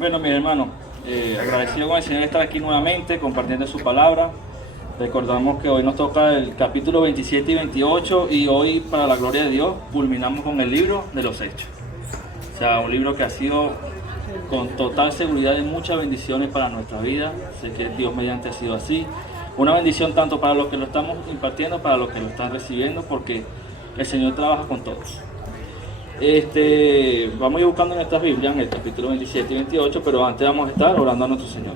Bueno, mis hermanos, agradecido con el Señor estar aquí nuevamente compartiendo su palabra. Recordamos que hoy nos toca el capítulo 27 y 28 y hoy, para la gloria de Dios, culminamos con el libro de los Hechos. O sea, un libro que ha sido con total seguridad de muchas bendiciones para nuestra vida. Sé que Dios mediante ha sido así. Una bendición tanto para los que lo estamos impartiendo, para los que lo están recibiendo, porque el Señor trabaja con todos. Vamos a ir buscando en nuestras Biblias, en el capítulo 27 y 28, pero antes vamos a estar orando a nuestro Señor.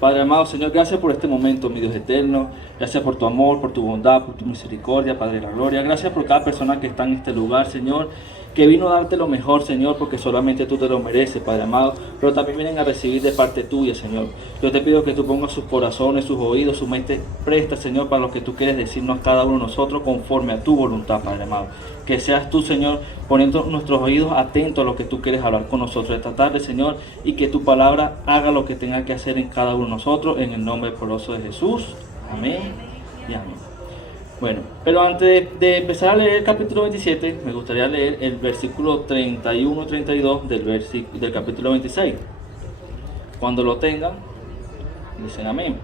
Padre amado, Señor, gracias por este momento, mi Dios eterno. Gracias por tu amor, por tu bondad, por tu misericordia, Padre de la gloria. Gracias por cada persona que está en este lugar, Señor, que vino a darte lo mejor, Señor, porque solamente tú te lo mereces, Padre amado, pero también vienen a recibir de parte tuya, Señor. Yo te pido que tú pongas sus corazones, sus oídos, su mente presta, Señor, para lo que tú quieres decirnos a cada uno de nosotros conforme a tu voluntad, Padre amado. Que seas tú, Señor, poniendo nuestros oídos atentos a lo que tú quieres hablar con nosotros esta tarde, Señor, y que tu palabra haga lo que tenga que hacer en cada uno de nosotros, en el nombre poderoso de Jesús. Amén y amén. Bueno, pero antes de empezar a leer el capítulo 27, me gustaría leer el versículo 31 y 32 del capítulo 26. Cuando lo tengan, dicen amén.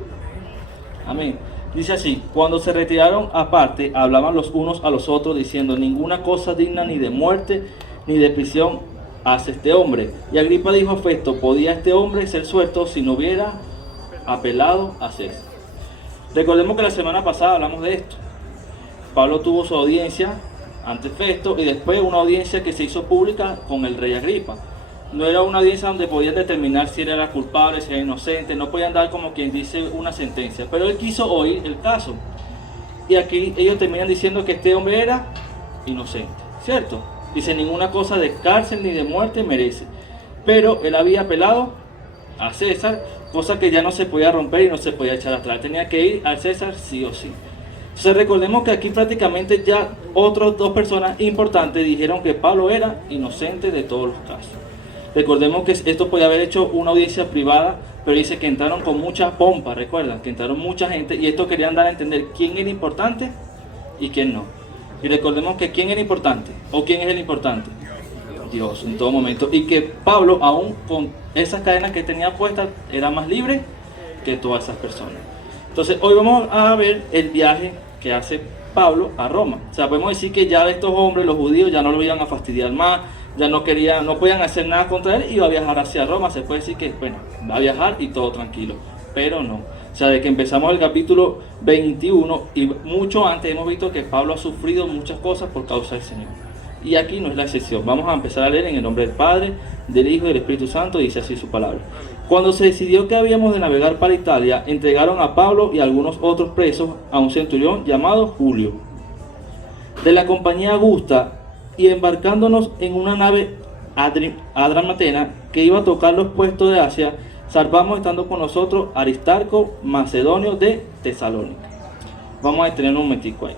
Amén. Dice así: cuando se retiraron aparte, hablaban los unos a los otros, diciendo: ninguna cosa digna ni de muerte ni de prisión hace este hombre. Y Agripa dijo a Festo: ¿podía este hombre ser suelto si no hubiera apelado a César? Recordemos que la semana pasada hablamos de esto. Pablo tuvo su audiencia ante Festo y después una audiencia que se hizo pública con el rey Agripa. No era una audiencia donde podían determinar si era culpable, si era inocente, no podían dar como quien dice una sentencia, pero él quiso oír el caso. Y aquí ellos terminan diciendo que este hombre era inocente, ¿cierto? Dice: ninguna cosa de cárcel ni de muerte merece. Pero él había apelado a César, cosa que ya no se podía romper y no se podía echar atrás. Tenía que ir al César sí o sí. Entonces recordemos que aquí prácticamente ya otras dos personas importantes dijeron que Pablo era inocente de todos los casos. Recordemos que esto podía haber hecho una audiencia privada, pero dice que entraron con mucha pompa, recuerdan, que entraron mucha gente y esto querían dar a entender quién era importante y quién no. Y recordemos que quién era importante o quién es el importante. Dios en todo momento. Y que Pablo, aún con esas cadenas que tenía puestas, era más libre que todas esas personas. Entonces hoy vamos a ver el viaje que hace Pablo a Roma. O sea, podemos decir que ya estos hombres, los judíos, ya no lo iban a fastidiar más, ya no podían hacer nada contra él, iba a viajar hacia Roma. Se puede decir que, bueno, va a viajar y todo tranquilo, pero no. O sea, de que empezamos el capítulo 21 y mucho antes hemos visto que Pablo ha sufrido muchas cosas por causa del Señor. Y aquí no es la excepción. Vamos a empezar a leer en el nombre del Padre, del Hijo y del Espíritu Santo. Dice así su palabra. Cuando se decidió que habíamos de navegar para Italia, entregaron a Pablo y a algunos otros presos a un centurión llamado Julio, de la compañía Augusta, y embarcándonos en una nave adramatena que iba a tocar los puestos de Asia, zarpamos estando con nosotros Aristarco, macedonio de Tesalónica. Vamos a detener un momentico ahí.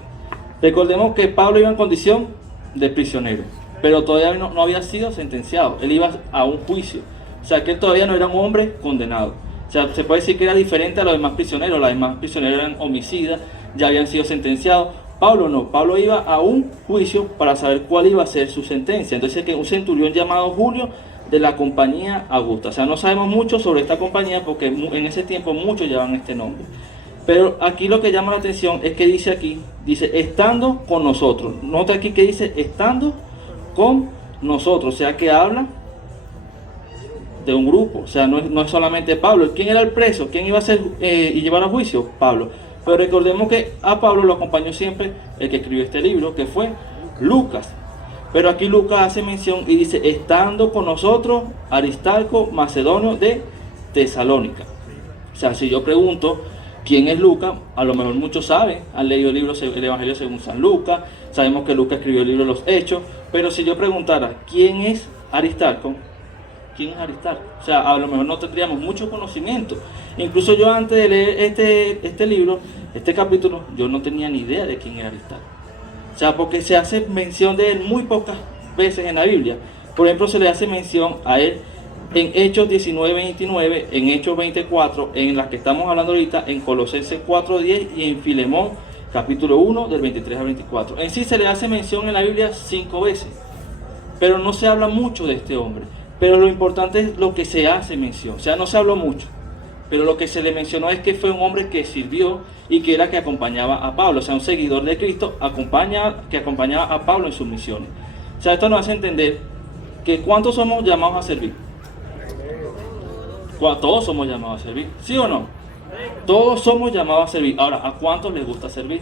Recordemos que Pablo iba en condición de prisionero, pero todavía no había sido sentenciado. Él iba a un juicio. O sea, que él todavía no era un hombre condenado. O sea, se puede decir que era diferente a los demás prisioneros. Los demás prisioneros eran homicidas, ya habían sido sentenciados. Pablo no. Pablo iba a un juicio para saber cuál iba a ser su sentencia. Entonces, que un centurión llamado Julio, de la compañía Augusta. O sea, no sabemos mucho sobre esta compañía porque en ese tiempo muchos llevaban este nombre. Pero aquí lo que llama la atención es que dice aquí, dice, estando con nosotros. Nota aquí que dice, estando con nosotros. O sea, que habla de un grupo. O sea, no es solamente Pablo. ¿Quién era el preso? ¿Quién iba a ser y llevar a juicio? Pablo. Pero recordemos que a Pablo lo acompañó siempre el que escribió este libro, que fue Lucas. Pero aquí Lucas hace mención y dice, estando con nosotros Aristarco, macedonio de Tesalónica. O sea, si yo pregunto quién es Lucas, a lo mejor muchos saben, han leído el Evangelio según San Lucas, sabemos que Lucas escribió el libro de los Hechos, pero si yo preguntara quién es Aristarco, ¿quién es Aristarco? O sea, a lo mejor no tendríamos mucho conocimiento. Incluso yo antes de leer este libro, este capítulo, yo no tenía ni idea de quién era Aristarco. O sea, porque se hace mención de él muy pocas veces en la Biblia. Por ejemplo, se le hace mención a él en Hechos 19:29, en Hechos 24, en las que estamos hablando ahorita, en Colosenses 4:10 y en Filemón capítulo 1 del 23 al 24. En sí se le hace mención en la Biblia 5 veces, pero no se habla mucho de este hombre. Pero lo importante es lo que se hace mención. O sea, no se habló mucho, pero lo que se le mencionó es que fue un hombre que sirvió y que era que acompañaba a Pablo. O sea, un seguidor de Cristo que acompañaba a Pablo en sus misiones. O sea, esto nos hace entender que ¿cuántos somos llamados a servir? Todos somos llamados a servir, ¿sí o no? Todos somos llamados a servir. Ahora, ¿a cuántos les gusta servir?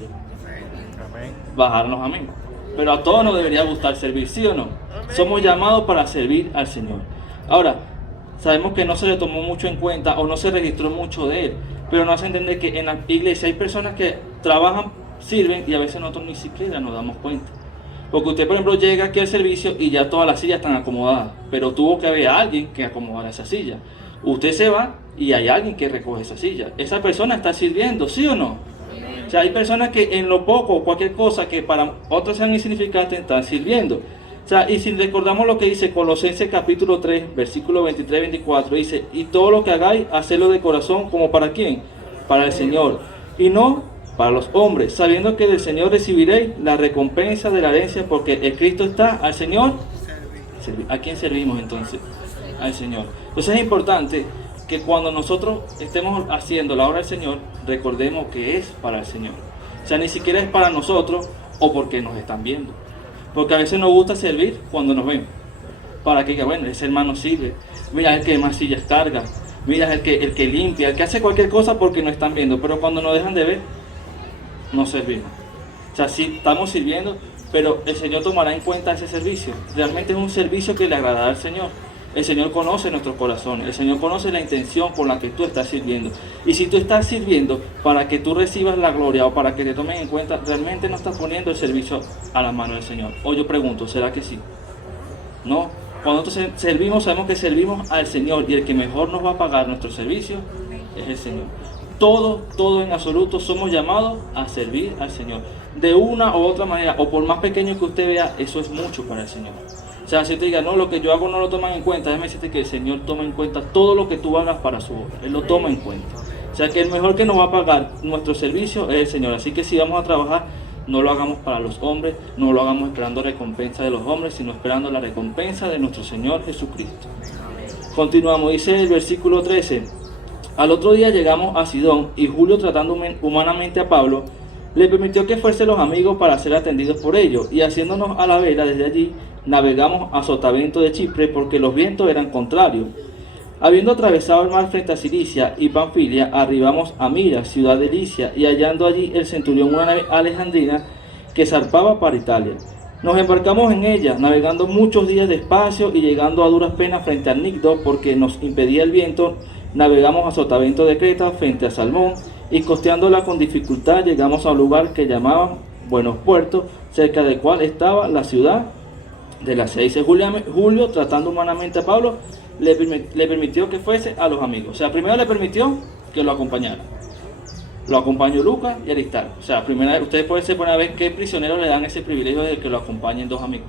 Bajarnos amén. Pero a todos nos debería gustar servir, ¿sí o no? Somos llamados para servir al Señor. Ahora, sabemos que no se le tomó mucho en cuenta o no se registró mucho de él, pero nos hace entender que en la iglesia hay personas que trabajan, sirven y a veces nosotros ni siquiera nos damos cuenta. Porque usted, por ejemplo, llega aquí al servicio y ya todas las sillas están acomodadas, pero tuvo que haber alguien que acomodara esa silla. Usted se va y hay alguien que recoge esa silla. Esa persona está sirviendo, ¿sí o no? O sea, hay personas que en lo poco, cualquier cosa que para otros sean insignificantes, están sirviendo. O sea, y si recordamos lo que dice Colosenses capítulo 3, versículo 23-24, dice, y todo lo que hagáis, hacedlo de corazón, ¿como para quién? Para el Señor, y no para los hombres, sabiendo que del Señor recibiréis la recompensa de la herencia, porque el Cristo está al Señor. ¿A quién servimos entonces? Al Señor. Entonces es importante que cuando nosotros estemos haciendo la obra del Señor, recordemos que es para el Señor. O sea, ni siquiera es para nosotros o porque nos están viendo. Porque a veces nos gusta servir cuando nos ven. Para que, bueno, ese hermano sirve. Mira el que más sillas carga. Mira el que limpia, el que hace cualquier cosa porque nos están viendo. Pero cuando nos dejan de ver, no servimos. O sea, sí estamos sirviendo, pero el Señor tomará en cuenta ese servicio. Realmente es un servicio que le agradará al Señor. El Señor conoce nuestros corazones, el Señor conoce la intención con la que tú estás sirviendo. Y si tú estás sirviendo para que tú recibas la gloria o para que te tomen en cuenta, realmente no estás poniendo el servicio a la mano del Señor. O yo pregunto, ¿será que sí? No. Cuando nosotros servimos, sabemos que servimos al Señor y el que mejor nos va a pagar nuestro servicio es el Señor. Todo en absoluto somos llamados a servir al Señor. De una u otra manera, o por más pequeño que usted vea, eso es mucho para el Señor. O sea, si te diga, no, lo que yo hago no lo toman en cuenta, déjame decirte que el Señor toma en cuenta todo lo que tú hagas para su obra. Él lo toma en cuenta. O sea, que el mejor que nos va a pagar nuestro servicio es el Señor. Así que si vamos a trabajar, no lo hagamos para los hombres, no lo hagamos esperando recompensa de los hombres, sino esperando la recompensa de nuestro Señor Jesucristo. Continuamos, dice el versículo 13. Al otro día llegamos a Sidón y Julio, tratando humanamente a Pablo, le permitió que fuese los amigos para ser atendidos por ellos, y haciéndonos a la vela desde allí, navegamos a Sotavento de Chipre, porque los vientos eran contrarios. Habiendo atravesado el mar frente a Cilicia y Panfilia, arribamos a Mira, ciudad de Licia, y hallando allí el centurión una nave alejandrina que zarpaba para Italia. Nos embarcamos en ella, navegando muchos días despacio y llegando a duras penas frente a Nicdo, porque nos impedía el viento. Navegamos a Sotavento de Creta frente a Salmón, y costeándola con dificultad llegamos a un lugar que llamaban Buenos Puertos, cerca del cual estaba la ciudad de la ciudad. Dice Julio, tratando humanamente a Pablo, le permitió que fuese a los amigos. O sea, primero le permitió que lo acompañara. Lo acompañó Lucas y Aristarco. O sea, ustedes pueden se poner a ver qué prisioneros le dan ese privilegio de que lo acompañen dos amigos.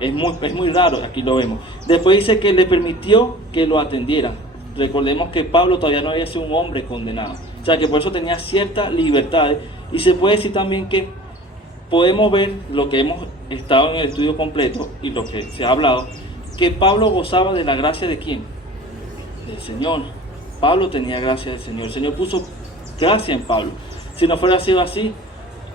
Es muy raro, aquí lo vemos. Después dice que le permitió que lo atendieran. Recordemos que Pablo todavía no había sido un hombre condenado. O sea, que por eso tenía ciertas libertades. Y se puede decir también que podemos ver lo que hemos estado en el estudio completo y lo que se ha hablado, que Pablo gozaba de la gracia de ¿quién? Del Señor. Pablo tenía gracia del Señor. El Señor puso gracia en Pablo. Si no fuera sido así,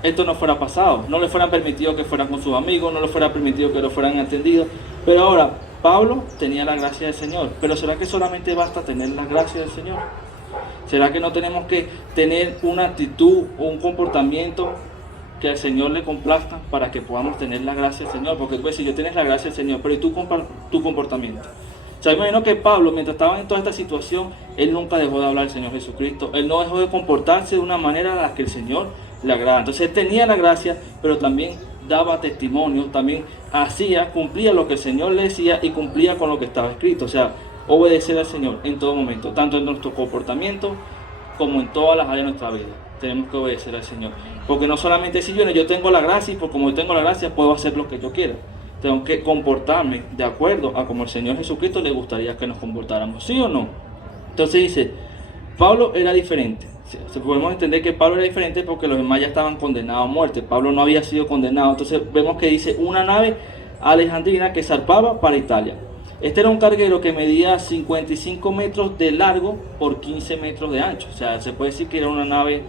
esto no fuera pasado. No le fueran permitido que fueran con sus amigos, no le fuera permitido que lo fueran atendidos. Pero ahora, Pablo tenía la gracia del Señor. Pero ¿será que solamente basta tener la gracia del Señor? ¿Será que no tenemos que tener una actitud o un comportamiento que al Señor le complazca para que podamos tener la gracia del Señor? Porque tú ves, si yo tienes la gracia del Señor, pero ¿y tu comportamiento? O sea, imagino que Pablo, mientras estaba en toda esta situación, él nunca dejó de hablar del Señor Jesucristo. Él no dejó de comportarse de una manera a la que el Señor le agrada. Entonces él tenía la gracia, pero también daba testimonio, también cumplía lo que el Señor le decía y cumplía con lo que estaba escrito. O sea, obedecer al Señor en todo momento, tanto en nuestro comportamiento como en todas las áreas de nuestra vida. Tenemos que obedecer al Señor. Porque no solamente si yo tengo la gracia y por como yo tengo la gracia puedo hacer lo que yo quiera. Tengo que comportarme de acuerdo a como el Señor Jesucristo le gustaría que nos comportáramos. ¿Sí o no? Entonces dice, Pablo era diferente. Podemos entender que Pablo era diferente porque los demás ya estaban condenados a muerte. Pablo no había sido condenado. Entonces vemos que dice una nave alejandrina que zarpaba para Italia. Este era un carguero que medía 55 metros de largo por 15 metros de ancho. O sea, se puede decir que era una nave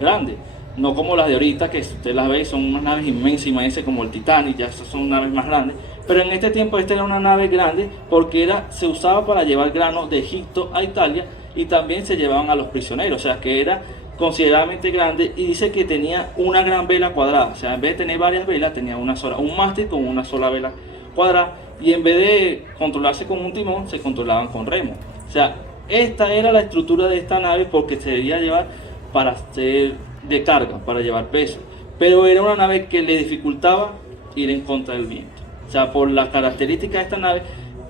grande. No como las de ahorita, que usted las ve, son unas naves inmensas, imagínense como el Titanic, ya esas son naves más grandes. Pero en este tiempo esta era una nave grande porque se usaba para llevar granos de Egipto a Italia y también se llevaban a los prisioneros. O sea, que era considerablemente grande y dice que tenía una gran vela cuadrada. O sea, en vez de tener varias velas, tenía una sola, un mástil con una sola vela cuadrada. Y en vez de controlarse con un timón, se controlaban con remo. O sea, esta era la estructura de esta nave porque se debía llevar para ser de carga, para llevar peso. Pero era una nave que le dificultaba ir en contra del viento. O sea, por las características de esta nave,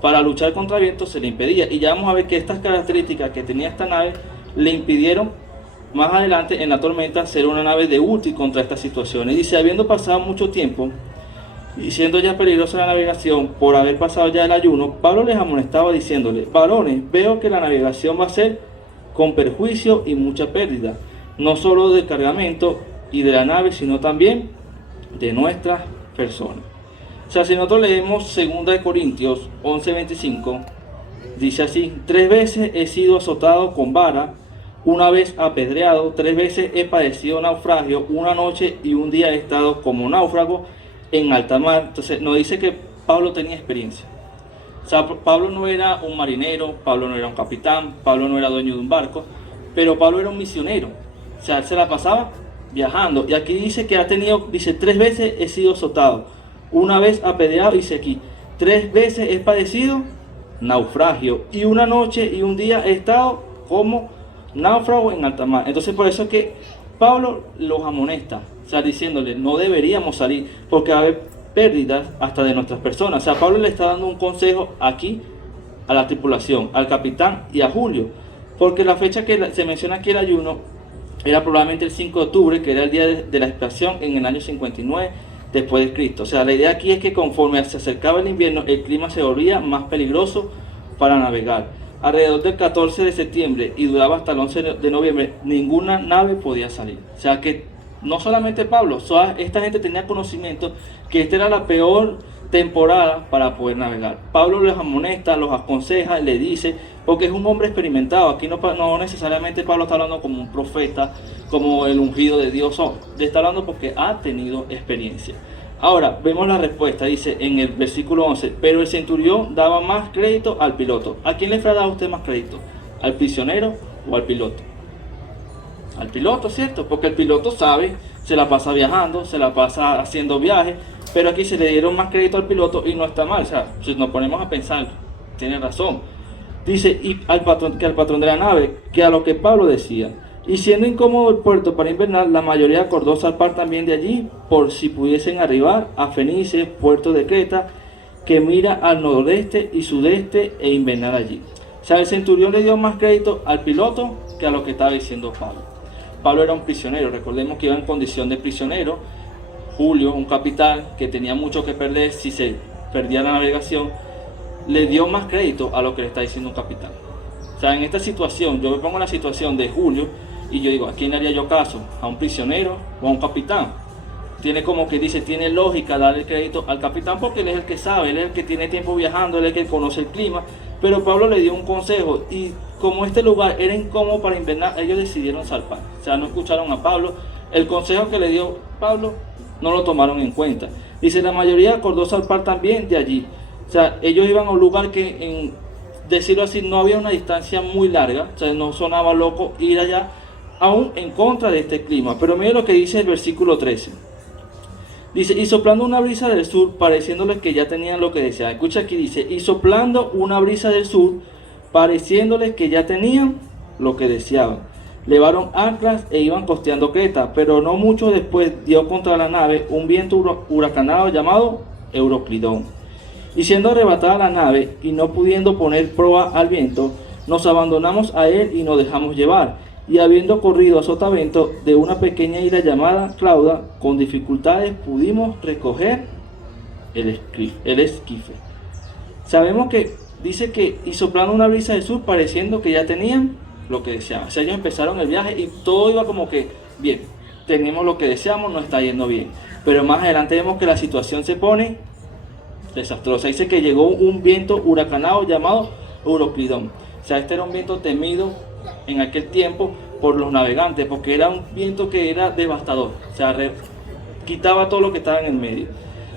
para luchar contra el viento se le impedía. Y ya vamos a ver que estas características que tenía esta nave le impidieron más adelante en la tormenta ser una nave de útil contra estas situaciones. Y dice, habiendo pasado mucho tiempo y siendo ya peligrosa la navegación por haber pasado ya el ayuno, Pablo les amonestaba diciéndole: varones, veo que la navegación va a ser con perjuicio y mucha pérdida, no solo del cargamento y de la nave, sino también de nuestras personas. O sea, si nosotros leemos 2 Corintios 11:25, dice así: 3 veces he sido azotado con vara, una vez apedreado, 3 veces he padecido naufragio, una noche y un día he estado como náufrago en alta mar. Entonces nos dice que Pablo tenía experiencia. O sea, Pablo no era un marinero, Pablo no era un capitán, Pablo no era dueño de un barco, pero Pablo era un misionero. O sea, él se la pasaba viajando. Y aquí dice que ha tenido, dice, 3 veces he sido azotado, una vez apedreado, dice aquí, 3 veces he padecido naufragio, y una noche y un día he estado como náufrago en alta mar. Entonces por eso es que Pablo los amonesta, o sea, diciéndole, no deberíamos salir porque va a haber pérdidas hasta de nuestras personas. O sea, Pablo le está dando un consejo aquí a la tripulación, al capitán y a Julio, porque la fecha que se menciona aquí el ayuno era probablemente el 5 de octubre, que era el día de la expiación en el año 59 después de Cristo. O sea, la idea aquí es que conforme se acercaba el invierno, el clima se volvía más peligroso para navegar. Alrededor del 14 de septiembre y duraba hasta el 11 de noviembre, ninguna nave podía salir. O sea que no solamente Pablo, esta gente tenía conocimiento que esta era la peor temporada para poder navegar. Pablo les amonesta, los aconseja, le dice, porque es un hombre experimentado. Aquí no necesariamente Pablo está hablando como un profeta, como el ungido de Dios, le está hablando porque ha tenido experiencia. Ahora, vemos la respuesta, dice en el versículo 11, pero el centurión daba más crédito al piloto. ¿A quién le habrá dado usted más crédito? ¿Al prisionero o al piloto? Al piloto, ¿cierto? Porque el piloto sabe, se la pasa viajando, se la pasa haciendo viajes, pero aquí se le dieron más crédito al piloto y no está mal. O sea, si nos ponemos a pensar, tiene razón. Dice, y al patrón de la nave, que a lo que Pablo decía, y siendo incómodo el puerto para invernar, la mayoría acordó zarpar también de allí, por si pudiesen arribar a Fenice, puerto de Creta, que mira al nordeste y sudeste, e invernar allí. O sea, el centurión le dio más crédito al piloto que a lo que estaba diciendo Pablo. Pablo era un prisionero, recordemos que iba en condición de prisionero. Julio, un capitán que tenía mucho que perder si se perdía la navegación, le dio más crédito a lo que le está diciendo un capitán. O sea, en esta situación, yo me pongo en la situación de Julio y yo digo, ¿a quién le haría yo caso? ¿A un prisionero o a un capitán? Tiene como que dice, tiene lógica darle crédito al capitán porque él es el que sabe, él es el que tiene tiempo viajando, él es el que conoce el clima. Pero Pablo le dio un consejo y como este lugar era incómodo para invernar, ellos decidieron zarpar. O sea, no escucharon a Pablo. El consejo que le dio Pablo no lo tomaron en cuenta. Dice, la mayoría acordó zarpar también de allí. O sea, ellos iban a un lugar que, en decirlo así, no había una distancia muy larga. O sea, no sonaba loco ir allá, aún en contra de este clima. Pero mire lo que dice el versículo 13. Dice, y soplando una brisa del sur, pareciéndoles que ya tenían lo que deseaban. Escucha aquí, dice, y soplando una brisa del sur, pareciéndoles que ya tenían lo que deseaban. Levaron anclas e iban costeando Creta, pero no mucho después dio contra la nave un viento huracanado llamado Euroclidón. Y siendo arrebatada la nave y no pudiendo poner proa al viento, nos abandonamos a él y nos dejamos llevar. Y habiendo corrido a sotavento de una pequeña isla llamada Clauda, con dificultades pudimos recoger el esquife. Sabemos que dice que y soplando una brisa del sur, pareciendo que ya tenían lo que deseaban. O sea, ellos empezaron el viaje y todo iba como que bien, tenemos lo que deseamos, nos está yendo bien. Pero más adelante vemos que la situación se pone desastrosa. Dice que llegó un viento huracanado llamado Euroclidón. O sea, este era un viento temido en aquel tiempo por los navegantes, porque era un viento que era devastador. O sea, quitaba todo lo que estaba en el medio.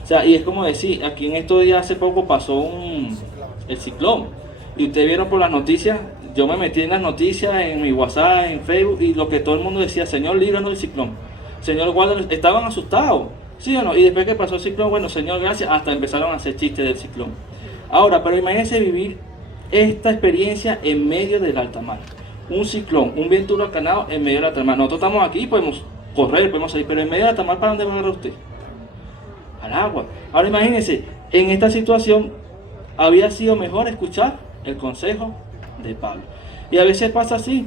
O sea, y es como decir, aquí en estos días hace poco pasó el ciclón. Y ustedes vieron por las noticias, yo me metí en las noticias, en mi WhatsApp, en Facebook, y lo que todo el mundo decía, Señor, líbranos del ciclón. Señor, guárdanos. Estaban asustados, ¿sí o no? Y después que pasó el ciclón, bueno, Señor, gracias, hasta empezaron a hacer chistes del ciclón. Ahora, pero imagínense vivir esta experiencia en medio del alta mar. Un ciclón, un viento huracanado en medio del alta mar. Nosotros estamos aquí, podemos correr, podemos salir, pero en medio del alta mar, ¿para dónde va a agarrar usted? Al agua. Ahora imagínense, en esta situación había sido mejor escuchar el consejo de Pablo. Y a veces pasa así.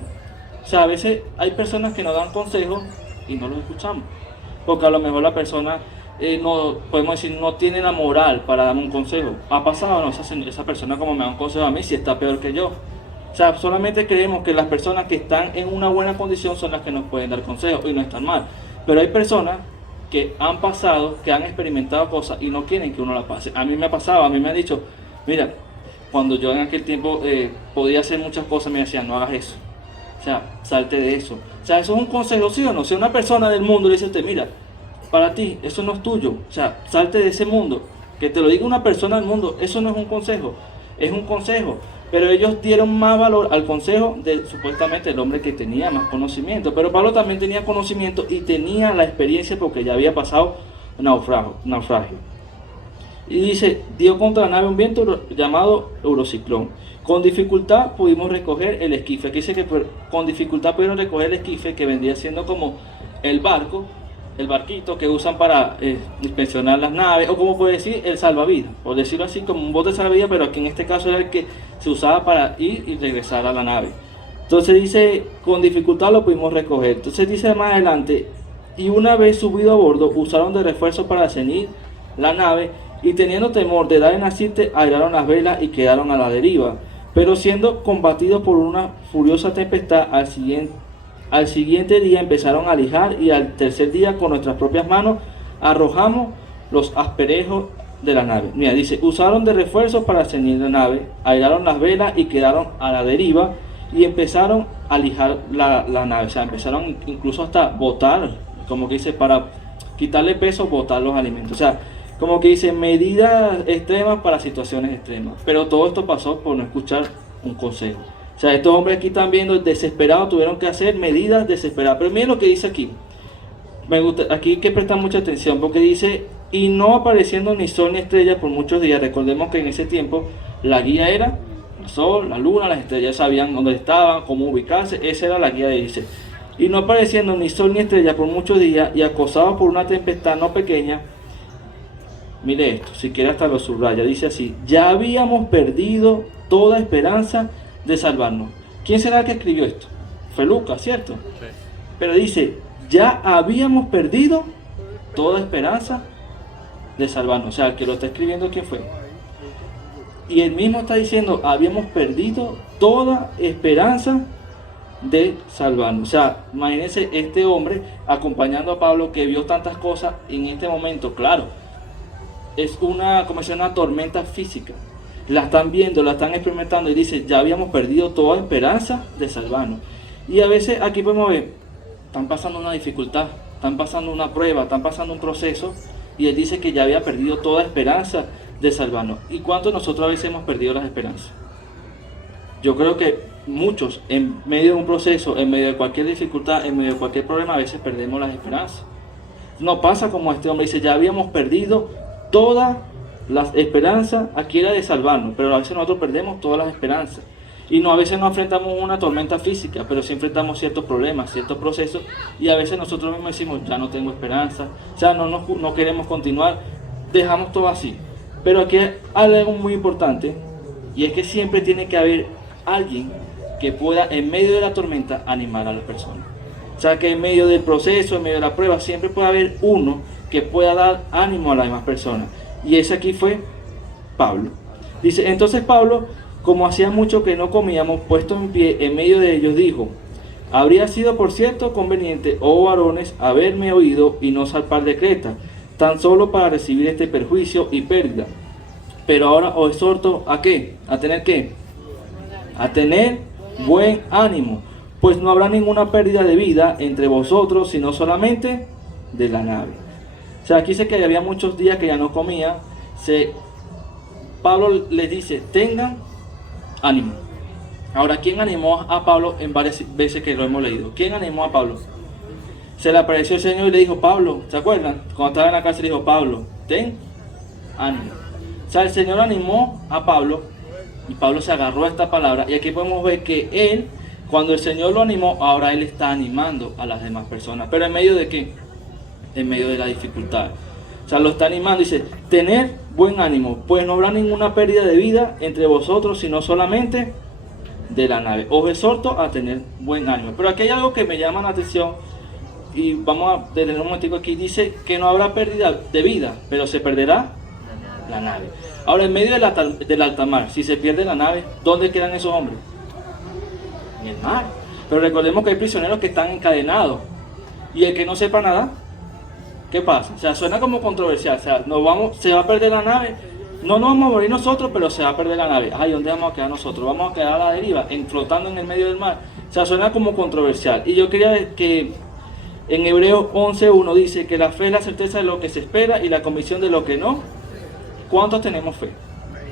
O sea, a veces hay personas que nos dan consejos y no los escuchamos. Porque a lo mejor la persona, no, podemos decir, no tiene la moral para darme un consejo. Ha pasado, no, esa persona como me da un consejo a mí, si está peor que yo. O sea, solamente creemos que las personas que están en una buena condición son las que nos pueden dar consejos y no están mal. Pero hay personas que han pasado, que han experimentado cosas y no quieren que uno la pase. A mí me ha pasado, a mí me han dicho, mira, cuando yo en aquel tiempo podía hacer muchas cosas, me decían, no hagas eso. O sea, salte de eso. O sea, eso es un consejo, ¿sí o no? Si una persona del mundo le dice a usted, mira, para ti, eso no es tuyo. O sea, salte de ese mundo. Que te lo diga una persona del mundo, eso no es un consejo. Es un consejo. Pero ellos dieron más valor al consejo de supuestamente el hombre que tenía más conocimiento. Pero Pablo también tenía conocimiento y tenía la experiencia porque ya había pasado naufragio. Y dice, dio contra la nave un viento llamado Eurociclón. Con dificultad pudimos recoger el esquife. Aquí dice que con dificultad pudieron recoger el esquife, que vendría siendo como el barco, el barquito que usan para inspeccionar las naves, o como puede decir, el salvavidas, por decirlo así, como un bote salvavidas, pero aquí en este caso era el que se usaba para ir y regresar a la nave. Entonces dice, con dificultad lo pudimos recoger. Entonces dice más adelante, y una vez subido a bordo, usaron de refuerzo para ceñir la nave, y teniendo temor de dar en aceite, airaron las velas y quedaron a la deriva. Pero siendo combatidos por una furiosa tempestad, al siguiente día empezaron a lijar, y al tercer día con nuestras propias manos arrojamos los asperejos de la nave. Mira, dice, usaron de refuerzos para ceñir la nave, airaron las velas y quedaron a la deriva, y empezaron a lijar la nave. O sea, empezaron incluso hasta botar, como que dice, para quitarle peso, botar los alimentos. O sea, como que dice, medidas extremas para situaciones extremas. Pero todo esto pasó por no escuchar un consejo. O sea, estos hombres aquí están viendo desesperados, tuvieron que hacer medidas desesperadas. Pero miren lo que dice aquí. Me gusta, aquí hay que prestar mucha atención, porque dice, y no apareciendo ni sol ni estrella por muchos días. Recordemos que en ese tiempo la guía era el sol, la luna, las estrellas, sabían dónde estaban, cómo ubicarse. Esa era la guía, dice. Y no apareciendo ni sol ni estrella por muchos días, y acosados por una tempestad no pequeña. Mire esto, si quiere hasta lo subraya, dice así, ya habíamos perdido toda esperanza de salvarnos. ¿Quién será el que escribió esto? Fue Lucas, ¿cierto? Sí. Pero dice, ya habíamos perdido toda esperanza de salvarnos. O sea, el que lo está escribiendo, ¿quién fue? Y él mismo está diciendo, habíamos perdido toda esperanza de salvarnos. O sea, imagínense este hombre acompañando a Pablo, que vio tantas cosas en este momento, claro. Es una tormenta física. La están viendo, la están experimentando y dice, ya habíamos perdido toda esperanza de salvarnos. Y a veces aquí podemos ver, están pasando una dificultad, están pasando una prueba, están pasando un proceso, y él dice que ya había perdido toda esperanza de salvarnos. ¿Y cuántos nosotros a veces hemos perdido las esperanzas? Yo creo que muchos, en medio de un proceso, en medio de cualquier dificultad, en medio de cualquier problema, a veces perdemos las esperanzas. No pasa como este hombre dice, ya habíamos perdido todas las esperanzas, aquí era de salvarnos, pero a veces nosotros perdemos todas las esperanzas. Y no, a veces no enfrentamos una tormenta física, pero sí enfrentamos ciertos problemas, ciertos procesos, y a veces nosotros mismos decimos, ya no tengo esperanza, ya no queremos continuar, dejamos todo así. Pero aquí hay algo muy importante, y es que siempre tiene que haber alguien que pueda, en medio de la tormenta, animar a las personas. O sea, que en medio del proceso, en medio de la prueba, siempre puede haber uno que pueda dar ánimo a las demás personas. Y ese aquí fue Pablo. Dice, entonces Pablo, como hacía mucho que no comíamos, puesto en pie en medio de ellos, dijo, habría sido por cierto conveniente, oh varones, haberme oído y no zarpar de Creta, tan solo para recibir este perjuicio y pérdida. pero ahora os exhorto ¿a qué? ¿A tener qué? A tener buen ánimo, pues no habrá ninguna pérdida de vida entre vosotros, sino solamente de la nave. O sea, aquí dice que había muchos días que ya no comía. Pablo les dice, tengan ánimo. Ahora, ¿quién animó a Pablo en varias veces que lo hemos leído? ¿Quién animó a Pablo? Se le apareció el Señor y le dijo, Pablo, ¿se acuerdan? Cuando estaba en la cárcel le dijo, Pablo, ten ánimo. O sea, el Señor animó a Pablo y Pablo se agarró a esta palabra. Y aquí podemos ver que él, cuando el Señor lo animó, ahora él está animando a las demás personas. ¿Pero en medio de qué? En medio de la dificultad. O sea, lo está animando. Dice, tener buen ánimo, pues no habrá ninguna pérdida de vida entre vosotros, sino solamente de la nave. Os exhorto a tener buen ánimo. Pero aquí hay algo que me llama la atención y vamos a detener un momentico aquí. Dice que no habrá pérdida de vida, pero se perderá la nave. Ahora, en medio del alta mar, si se pierde la nave, ¿dónde quedan esos hombres? En el mar. Pero recordemos que hay prisioneros que están encadenados. Y el que no sepa nadar, ¿qué pasa? O sea, suena como controversial. O sea, se va a perder la nave. No nos vamos a morir nosotros, pero se va a perder la nave. Ay, ¿dónde vamos a quedar nosotros? Vamos a quedar a la deriva, flotando en el medio del mar. O sea, suena como controversial. Y yo quería que en Hebreos 11:1 dice que la fe es la certeza de lo que se espera y la convicción de lo que no. ¿Cuántos tenemos fe?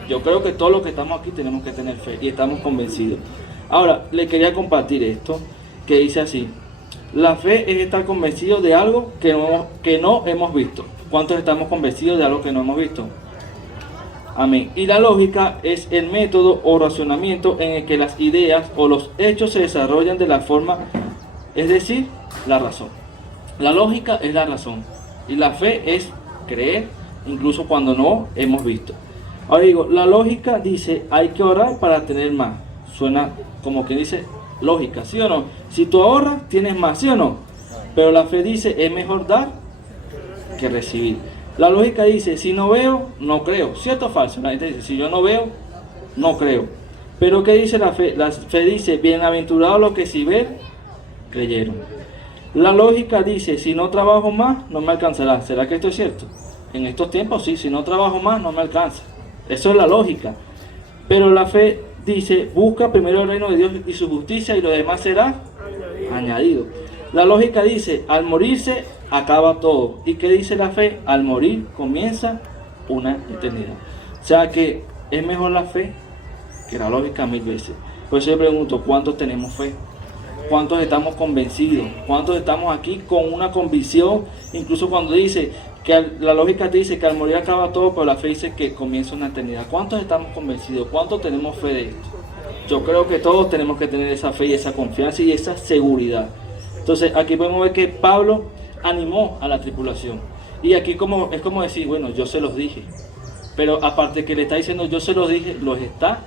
Yo creo que todos los que estamos aquí tenemos que tener fe y estamos convencidos. Ahora, le quería compartir esto, que dice así. La fe es estar convencido de algo que no hemos visto. ¿Cuántos estamos convencidos de algo que no hemos visto? Amén. Y la lógica es el método o razonamiento en el que las ideas o los hechos se desarrollan de la forma, es decir, la razón. La lógica es la razón y la fe es creer incluso cuando no hemos visto. Ahora digo, la lógica dice hay que orar para tener más. Suena como que dice lógica, ¿sí o no? Si tú ahorras, tienes más, ¿sí o no? Pero la fe dice es mejor dar que recibir. La lógica dice, si no veo, no creo. ¿Cierto o falso? La gente dice, si yo no veo, no creo. Pero ¿qué dice la fe? La fe dice, bienaventurados los que si ven, creyeron. La lógica dice, si no trabajo más, no me alcanzará. ¿Será que esto es cierto? En estos tiempos sí, si no trabajo más, no me alcanza. Eso es la lógica. Pero la fe dice, busca primero el reino de Dios y su justicia y lo demás será añadido. La lógica dice, al morirse acaba todo. ¿Y qué dice la fe? Al morir comienza una eternidad. O sea que es mejor la fe que la lógica 1000 veces. Por eso yo pregunto, ¿cuántos tenemos fe? ¿Cuántos estamos convencidos? ¿Cuántos estamos aquí con una convicción? Incluso cuando dice que la lógica te dice que al morir acaba todo, pero la fe dice que comienza una eternidad. ¿Cuántos estamos convencidos? ¿Cuántos tenemos fe de esto? Yo creo que todos tenemos que tener esa fe y esa confianza y esa seguridad. Entonces aquí podemos ver que Pablo animó a la tripulación. Y aquí es como decir, bueno, yo se los dije. Pero aparte que le está diciendo yo se los dije, los está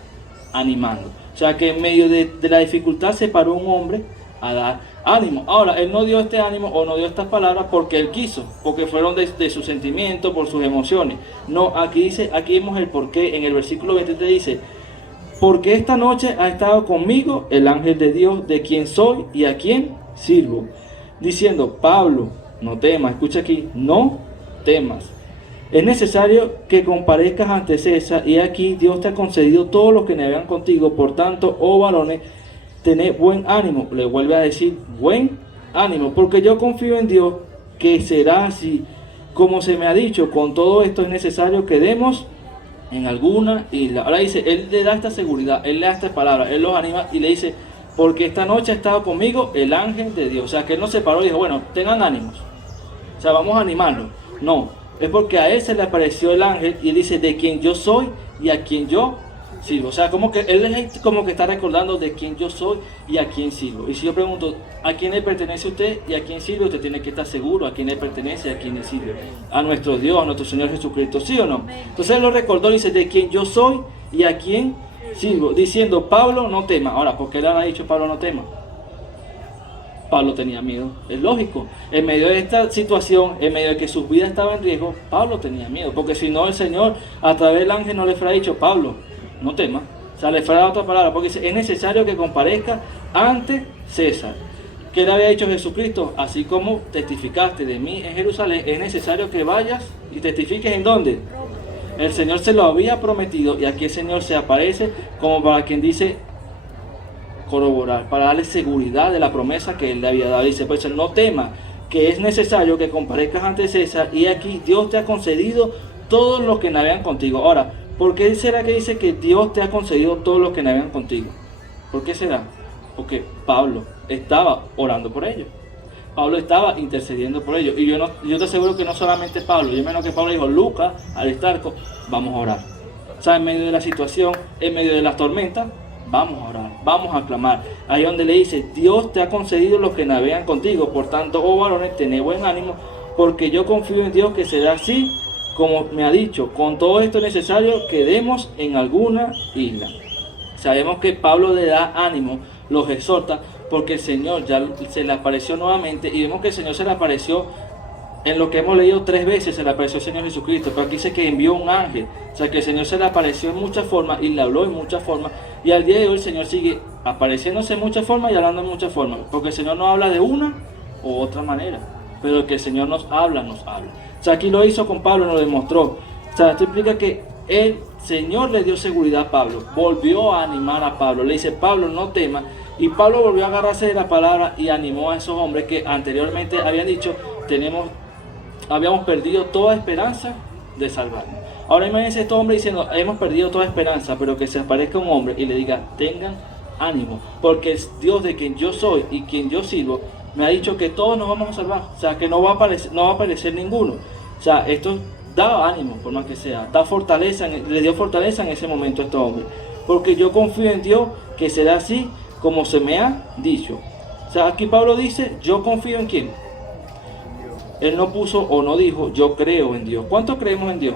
animando. O sea que en medio de la dificultad se paró un hombre a dar ánimo. Ahora, él no dio este ánimo o no dio estas palabras porque él quiso, porque fueron de sus sentimientos, por sus emociones. No, aquí vemos el porqué. En el versículo 23 dice, porque esta noche ha estado conmigo el ángel de Dios, de quien soy y a quien sirvo, diciendo, Pablo, no temas. Escucha aquí, no temas. Es necesario que comparezcas ante César, y aquí Dios te ha concedido todos los que navegan contigo. Por tanto, oh varones, tened buen ánimo. Le vuelve a decir, buen ánimo, porque yo confío en Dios que será así. Como se me ha dicho, con todo esto es necesario que demos en alguna isla. Ahora dice, él le da esta seguridad, él le da esta palabra, él los anima y le dice, porque esta noche ha estado conmigo el ángel de Dios. O sea, que él no se paró y dijo, bueno, tengan ánimos. O sea, vamos a animarlos. No. Es porque a él se le apareció el ángel y él dice, de quien yo soy y a quien yo sirvo. O sea, como que él es como que está recordando de quién yo soy y a quién sirvo. Y si yo pregunto, ¿a quién le pertenece usted y a quién sirve? Usted tiene que estar seguro a quién le pertenece y a quién le sirve. A nuestro Dios, a nuestro Señor Jesucristo, ¿sí o no? Entonces él lo recordó y dice, de quién yo soy y a quién sirvo. Diciendo, Pablo, no tema. Ahora, ¿por qué le ha dicho Pablo no tema? Pablo tenía miedo, es lógico. En medio de esta situación, en medio de que su vida estaba en riesgo, Pablo tenía miedo. Porque si no, el Señor, a través del ángel, no le fuera dicho, Pablo, no temas. O sea, le fuera dado otra palabra, porque dice, es necesario que comparezca ante César. ¿Qué le había dicho Jesucristo? Así como testificaste de mí en Jerusalén, es necesario que vayas y testifiques ¿en dónde? El Señor se lo había prometido y aquí el Señor se aparece como para quien dice corroborar, para darle seguridad de la promesa que Él le había dado. Dice, pues no temas, que es necesario que comparezcas ante César y aquí Dios te ha concedido todos los que navegan contigo. Ahora, ¿por qué será que dice que Dios te ha concedido todos los que navegan contigo? ¿Por qué será? Porque Pablo estaba orando por ellos. Pablo estaba intercediendo por ellos. Y yo te aseguro que no solamente Pablo, yo menos que Pablo dijo, Lucas, Aristarco, vamos a orar. O sea, en medio de la situación, en medio de las tormentas, vamos a orar, vamos a clamar. Ahí donde le dice, Dios te ha concedido los que navegan contigo. Por tanto, oh varones, tened buen ánimo, porque yo confío en Dios que será así, como me ha dicho. Con todo esto es necesario que demos en alguna isla. Sabemos que Pablo le da ánimo, los exhorta, porque el Señor ya se le apareció nuevamente y vemos que el Señor se le apareció en lo que hemos leído 3 veces, se le apareció el Señor Jesucristo, pero aquí dice que envió un ángel, o sea que el Señor se le apareció en muchas formas y le habló en muchas formas, y al día de hoy el Señor sigue apareciéndose en muchas formas y hablando en muchas formas, porque el Señor no habla de una u otra manera, pero que el Señor nos habla, nos habla. O sea, aquí lo hizo con Pablo, nos demostró. O sea, esto implica que el Señor le dio seguridad a Pablo, volvió a animar a Pablo, le dice, Pablo, no temas. Y Pablo volvió a agarrarse de la palabra y animó a esos hombres que anteriormente habían dicho, habíamos perdido toda esperanza de salvarnos. Ahora imagínense estos hombres diciendo, hemos perdido toda esperanza, pero que se aparezca un hombre y le diga, tengan ánimo, porque el Dios de quien yo soy y quien yo sirvo, me ha dicho que todos nos vamos a salvar, o sea, que no va a aparecer ninguno. O sea, esto da ánimo, por más que sea, da fortaleza, le dio fortaleza en ese momento a estos hombres, porque yo confío en Dios que será así como se me ha dicho. O sea, aquí Pablo dice, yo confío en quién. Él no puso o no dijo, yo creo en Dios. ¿Cuánto creemos en Dios?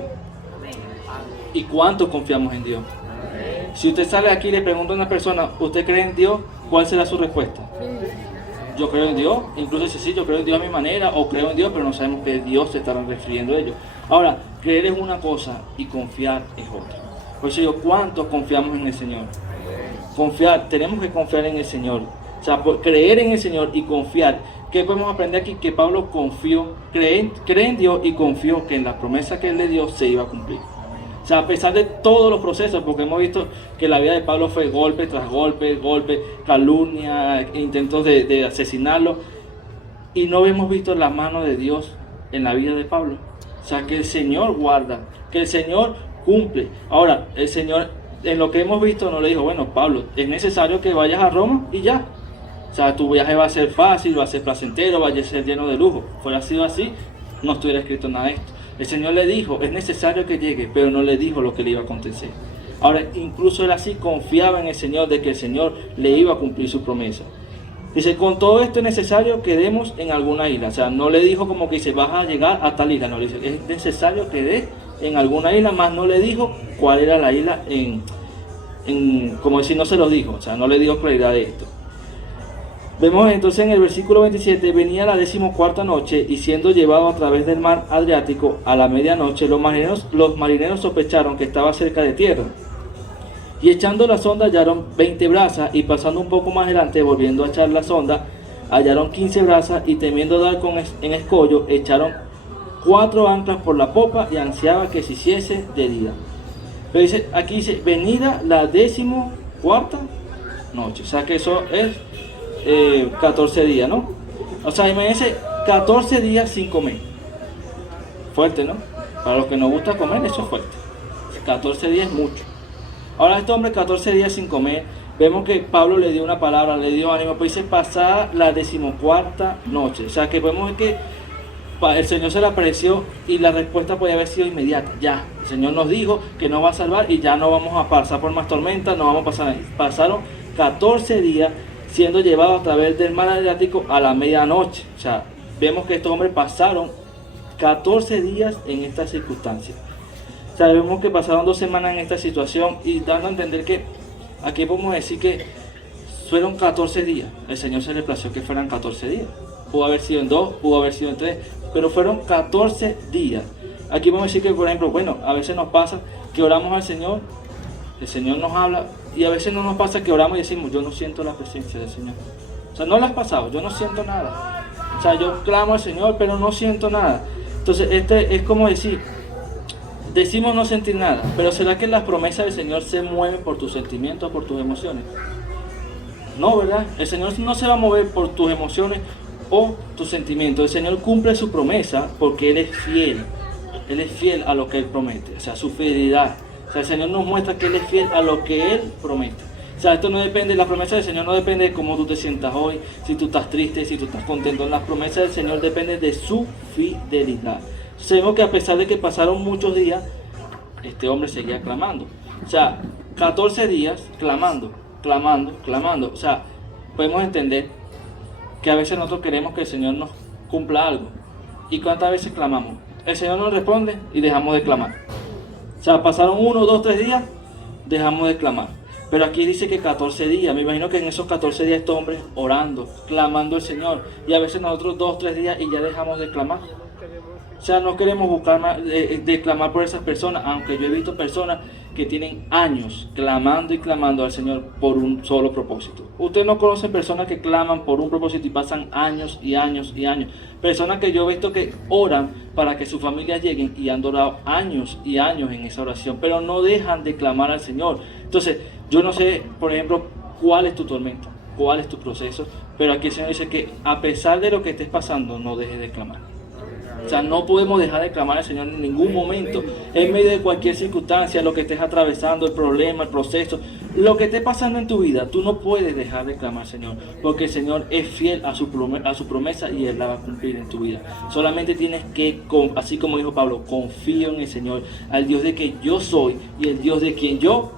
¿Y cuánto confiamos en Dios? Si usted sale aquí y le pregunta a una persona, ¿usted cree en Dios? ¿Cuál será su respuesta? Yo creo en Dios, incluso dice, sí, yo creo en Dios a mi manera, o creo en Dios, pero no sabemos que Dios se estará refiriendo a ello. Ahora, creer es una cosa y confiar es otra. Por eso yo, ¿cuánto confiamos en el Señor? Confiar, tenemos que confiar en el Señor. O sea, creer en el Señor y confiar. ¿Qué podemos aprender aquí? Que Pablo confió, cree en Dios y confió que en la promesa que Él le dio se iba a cumplir. O sea, a pesar de todos los procesos, porque hemos visto que la vida de Pablo fue golpe tras golpe, calumnia, intentos de asesinarlo, y no hemos visto la mano de Dios en la vida de Pablo. O sea, que el Señor guarda, que el Señor cumple. Ahora, el Señor, en lo que hemos visto, no le dijo, bueno, Pablo, es necesario que vayas a Roma y ya. O sea, tu viaje va a ser fácil, va a ser placentero, va a ser lleno de lujo. Fuera sido así, no estuviera escrito nada de esto. El Señor le dijo, es necesario que llegue, pero no le dijo lo que le iba a acontecer. Ahora, incluso él así confiaba en el Señor, de que el Señor le iba a cumplir su promesa. Dice, con todo esto es necesario que demos en alguna isla. O sea, no le dijo como que dice, vas a llegar a tal isla. No, le dice, es necesario que des en alguna isla, más no le dijo cuál era la isla como decir, no se lo dijo. O sea, no le dio claridad de esto. Vemos entonces en el versículo 27, venía la 14ª noche y siendo llevado a través del mar Adriático a la medianoche, los marineros sospecharon que estaba cerca de tierra. Y echando la sonda hallaron 20 brazas y pasando un poco más adelante, volviendo a echar la sonda, hallaron 15 brazas y temiendo dar en escollo, echaron 4 anclas por la popa y ansiaba que se hiciese de día. Pero dice, aquí dice, venida la 14ª noche, o sea que eso es 14 días, ¿no? O sea, imagínense 14 días sin comer. Fuerte, ¿no? Para los que nos gusta comer, eso es fuerte. 14 días es mucho. Ahora este hombre 14 días sin comer, vemos que Pablo le dio una palabra, le dio ánimo, pues dice pasada la 14ª noche. O sea que podemos ver que el Señor se le apareció y la respuesta podía haber sido inmediata. Ya, el Señor nos dijo que nos va a salvar y ya no vamos a pasar por más tormentas, no vamos a pasar. Pasaron 14 días siendo llevados a través del mar Adriático a la medianoche. O sea, vemos que estos hombres pasaron 14 días en esta circunstancia. O sea, vemos que pasaron 2 semanas en esta situación y dando a entender que aquí podemos decir que fueron 14 días. El Señor se le plació que fueran 14 días. Pudo haber sido en 2, pudo haber sido en 3, pero fueron 14 días. Aquí podemos decir que, por ejemplo, bueno, a veces nos pasa que oramos al Señor, el Señor nos habla, y a veces no nos pasa que oramos y decimos, yo no siento la presencia del Señor. O sea, no la has pasado, yo no siento nada. O sea, yo clamo al Señor, pero no siento nada. Entonces, es como decir, Decimos no sentir nada, pero ¿será que las promesas del Señor se mueven por tus sentimientos, por tus emociones? No, ¿verdad? El Señor no se va a mover por tus emociones o tus sentimientos. El Señor cumple su promesa porque Él es fiel. Él es fiel a lo que Él promete, o sea, su fidelidad. O sea, el Señor nos muestra que Él es fiel a lo que Él promete. O sea, esto no depende, la promesa del Señor no depende de cómo tú te sientas hoy, si tú estás triste, si tú estás contento. Las promesas del Señor dependen de su fidelidad. Sabemos que a pesar de que pasaron muchos días, este hombre seguía clamando. O sea, 14 días clamando. O sea, podemos entender que a veces nosotros queremos que el Señor nos cumpla algo. ¿Y cuántas veces clamamos? El Señor nos responde y dejamos de clamar. O sea, pasaron 1, 2, 3 días, dejamos de clamar. Pero aquí dice que 14 días. Me imagino que en esos 14 días este hombre orando, clamando al Señor. Y a veces nosotros 2, 3 días y ya dejamos de clamar. O sea, no queremos buscar más, de clamar por esas personas, aunque yo he visto personas que tienen años clamando y clamando al Señor por un solo propósito. Usted no conoce personas que claman por un propósito y pasan años y años y años. Personas que yo he visto que oran para que sus familias lleguen y han durado años y años en esa oración, pero no dejan de clamar al Señor. Entonces, yo no sé, por ejemplo, cuál es tu tormenta, cuál es tu proceso, pero aquí el Señor dice que a pesar de lo que estés pasando, no dejes de clamar. O sea, no podemos dejar de clamar al Señor en ningún momento, en medio de cualquier circunstancia, lo que estés atravesando, el problema, el proceso, lo que esté pasando en tu vida, tú no puedes dejar de clamar al Señor, porque el Señor es fiel a su promesa y Él la va a cumplir en tu vida. Solamente tienes que, así como dijo Pablo, confío en el Señor, al Dios de que yo soy y el Dios de quien yo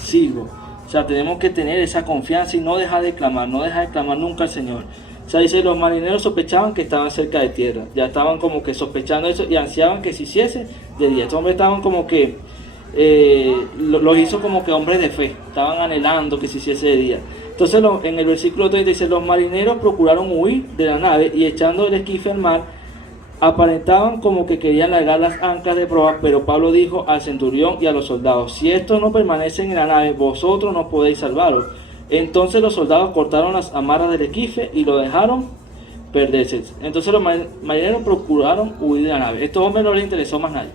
sirvo. O sea, tenemos que tener esa confianza y no dejar de clamar nunca al Señor. O sea, dice, los marineros sospechaban que estaban cerca de tierra. Ya estaban como que sospechando eso y ansiaban que se hiciese de día. Estos hombres estaban como que, los hizo como que hombres de fe. Estaban anhelando que se hiciese de día. Entonces en el versículo 30 dice, los marineros procuraron huir de la nave y echando el esquife al mar, aparentaban como que querían largar las anclas de proa, pero Pablo dijo al centurión y a los soldados, si estos no permanecen en la nave, vosotros no podéis salvaros. Entonces los soldados cortaron las amarras del esquife y lo dejaron perderse. Entonces los marineros procuraron huir de la nave. Estos hombres no les interesó más nadie.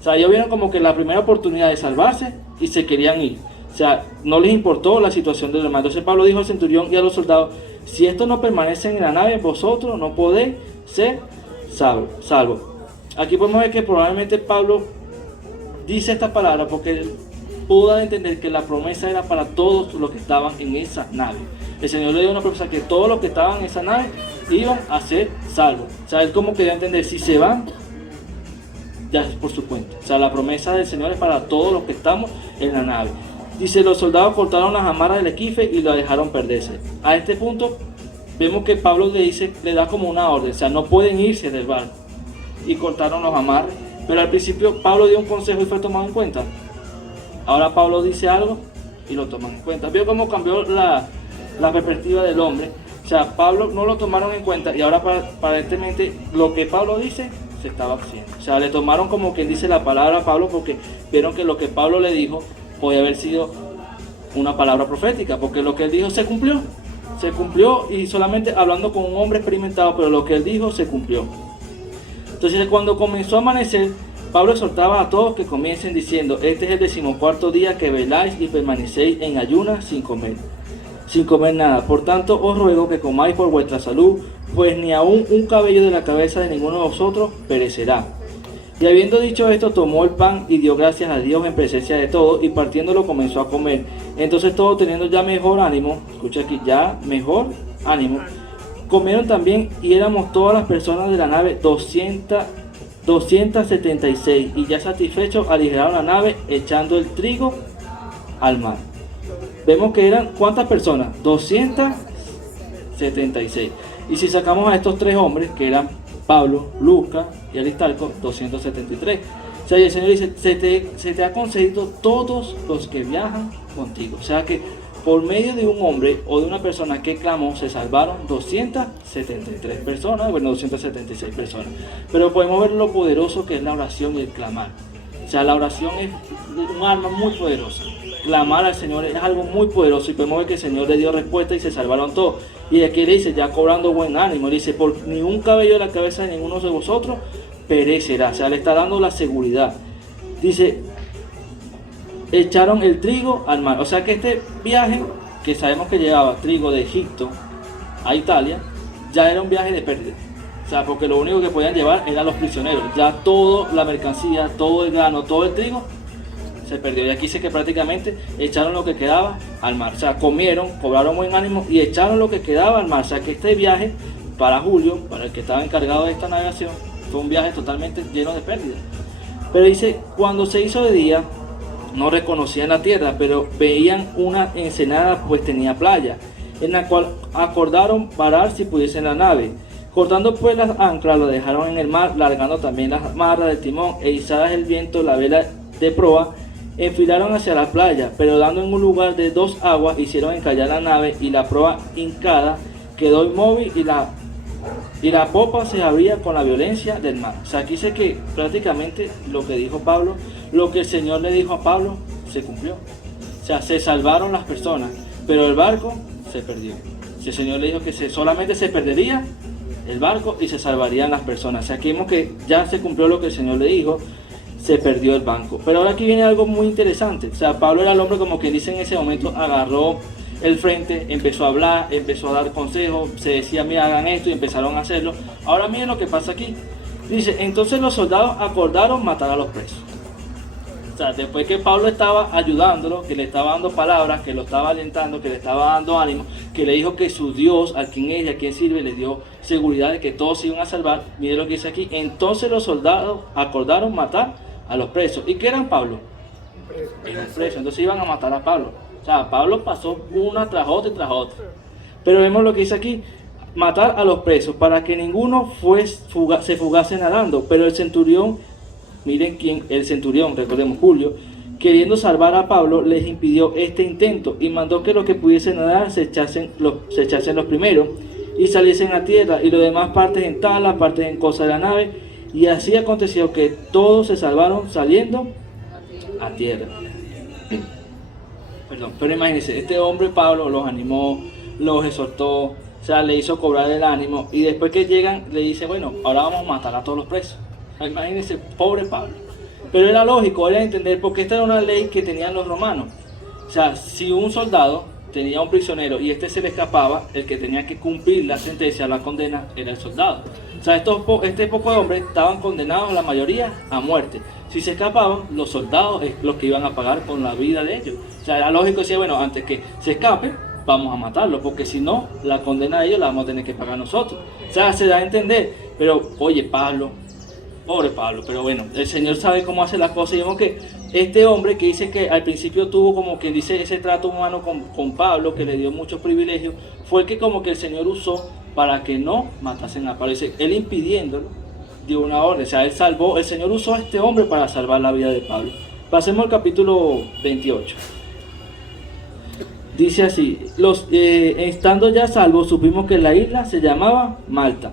O sea, ellos vieron como que la primera oportunidad de salvarse y se querían ir. O sea, no les importó la situación de los demás. Entonces Pablo dijo al centurión y a los soldados, si estos no permanecen en la nave, vosotros no podéis ser salvos. Aquí podemos ver que probablemente Pablo dice esta palabra porque él pudo dar a entender que la promesa era para todos los que estaban en esa nave. El Señor le dio una promesa que todos los que estaban en esa nave iban a ser salvos. O sea, él como que dio a entender, si se van, ya es por su cuenta. O sea, la promesa del Señor es para todos los que estamos en la nave. Dice, los soldados cortaron las amarras del esquife y la dejaron perderse. A este punto, vemos que Pablo le da como una orden. O sea, no pueden irse del barco. Y cortaron los amarres. Pero al principio Pablo dio un consejo y fue tomado en cuenta. Ahora Pablo dice algo y lo toman en cuenta. Vio cómo cambió la perspectiva del hombre. O sea, Pablo no lo tomaron en cuenta y ahora aparentemente lo que Pablo dice se estaba haciendo. O sea, le tomaron como quien dice la palabra a Pablo porque vieron que lo que Pablo le dijo podía haber sido una palabra profética, porque lo que él dijo se cumplió. Se cumplió y solamente hablando con un hombre experimentado, pero lo que él dijo se cumplió. Entonces cuando comenzó a amanecer, Pablo exhortaba a todos que comiencen diciendo, este es el 14º día que veláis y permanecéis en ayunas sin comer nada. Por tanto os ruego que comáis por vuestra salud, pues ni aun un cabello de la cabeza de ninguno de vosotros perecerá. Y habiendo dicho esto, tomó el pan y dio gracias a Dios en presencia de todos, y partiéndolo comenzó a comer. Entonces todos, teniendo ya mejor ánimo, escucha aquí, ya mejor ánimo, comieron también, y éramos todas las personas de la nave 276, y ya satisfechos aligeraron la nave echando el trigo al mar. Vemos que eran, ¿cuántas personas? 276. Y si sacamos a estos tres hombres, que eran Pablo, Lucas y Aristarco, 273. O sea, y el Señor dice, se te ha concedido todos los que viajan contigo. O sea que por medio de un hombre o de una persona que clamó, se salvaron 273 personas, bueno, 276 personas. Pero podemos ver lo poderoso que es la oración y el clamar. O sea, la oración es un arma muy poderosa. Clamar al Señor es algo muy poderoso y podemos ver que el Señor le dio respuesta y se salvaron todos. Y aquí le dice, ya cobrando buen ánimo, le dice, por ni un cabello de la cabeza de ninguno de vosotros perecerá. O sea, le está dando la seguridad. Dice, echaron el trigo al mar. O sea que este viaje, que sabemos que llevaba trigo de Egipto a Italia, ya era un viaje de pérdida. O sea, porque lo único que podían llevar eran los prisioneros. Ya toda la mercancía, todo el grano, todo el trigo se perdió. Y aquí dice que prácticamente echaron lo que quedaba al mar. O sea, comieron, cobraron buen ánimo y echaron lo que quedaba al mar. O sea, que este viaje para Julio, para el que estaba encargado de esta navegación, fue un viaje totalmente lleno de pérdidas. Pero dice, cuando se hizo de día, no reconocían la tierra, pero veían una ensenada, pues tenía playa, en la cual acordaron parar si pudiesen la nave. Cortando pues las anclas, lo dejaron en el mar, largando también las amarras del timón e izadas el viento la vela de proa, enfilaron hacia la playa, pero dando en un lugar de 2 aguas, hicieron encallar la nave y la proa hincada quedó inmóvil y la popa se abría con la violencia del mar. O sea, aquí dice que prácticamente lo que dijo Pablo, lo que el Señor le dijo a Pablo, se cumplió. O sea, se salvaron las personas, pero el barco se perdió. Si el Señor le dijo que solamente se perdería el barco y se salvarían las personas. O sea, aquí vemos que ya se cumplió lo que el Señor le dijo, se perdió el barco. Pero ahora aquí viene algo muy interesante. O sea, Pablo era el hombre, como quien dice en ese momento, agarró el frente, empezó a hablar, empezó a dar consejos, se decía, mira, hagan esto, y empezaron a hacerlo. Ahora miren lo que pasa aquí. Dice, entonces los soldados acordaron matar a los presos. O sea, después que Pablo estaba ayudándolo, que le estaba dando palabras, que lo estaba alentando, que le estaba dando ánimo, que le dijo que su Dios, a quien ella, a quien sirve, le dio seguridad de que todos se iban a salvar. Miren lo que dice aquí. Entonces los soldados acordaron matar a los presos. ¿Y qué eran Pablo? Eran presos. Entonces iban a matar a Pablo. O sea, Pablo pasó una tras otra y tras otra. Pero vemos lo que dice aquí. Matar a los presos para que ninguno se fugase nadando. Pero el centurión, miren quién, el centurión, recordemos Julio, queriendo salvar a Pablo, les impidió este intento y mandó que los que pudiesen nadar se echasen los primeros y saliesen a tierra, y los demás partes en tabla, partes en cosa de la nave. Y así aconteció que todos se salvaron saliendo a tierra. Perdón, pero imagínense, este hombre Pablo los animó, los exhortó, o sea, le hizo cobrar el ánimo, y después que llegan le dice, bueno, ahora vamos a matar a todos los presos. Imagínense, pobre Pablo. Pero era lógico, era entender, porque esta era una ley que tenían los romanos. O sea, si un soldado tenía un prisionero y este se le escapaba, el que tenía que cumplir la sentencia, la condena, era el soldado. O sea, este poco de hombres estaban condenados, la mayoría, a muerte. Si se escapaban, los soldados es los que iban a pagar con la vida de ellos. O sea, era lógico decir, bueno, antes que se escape, vamos a matarlo, porque si no, la condena de ellos la vamos a tener que pagar nosotros. O sea, se da a entender, pero oye, Pablo, pobre Pablo, pero bueno, el Señor sabe cómo hace las cosas. Y vemos que este hombre que dice que al principio tuvo como que dice ese trato humano con Pablo, que le dio muchos privilegios, fue el que como que el Señor usó para que no matasen a Pablo. Dice, él impidiéndolo, dio una orden, o sea, el Señor usó a este hombre para salvar la vida de Pablo. Pasemos al capítulo 28. Dice así, estando ya salvos, supimos que la isla se llamaba Malta,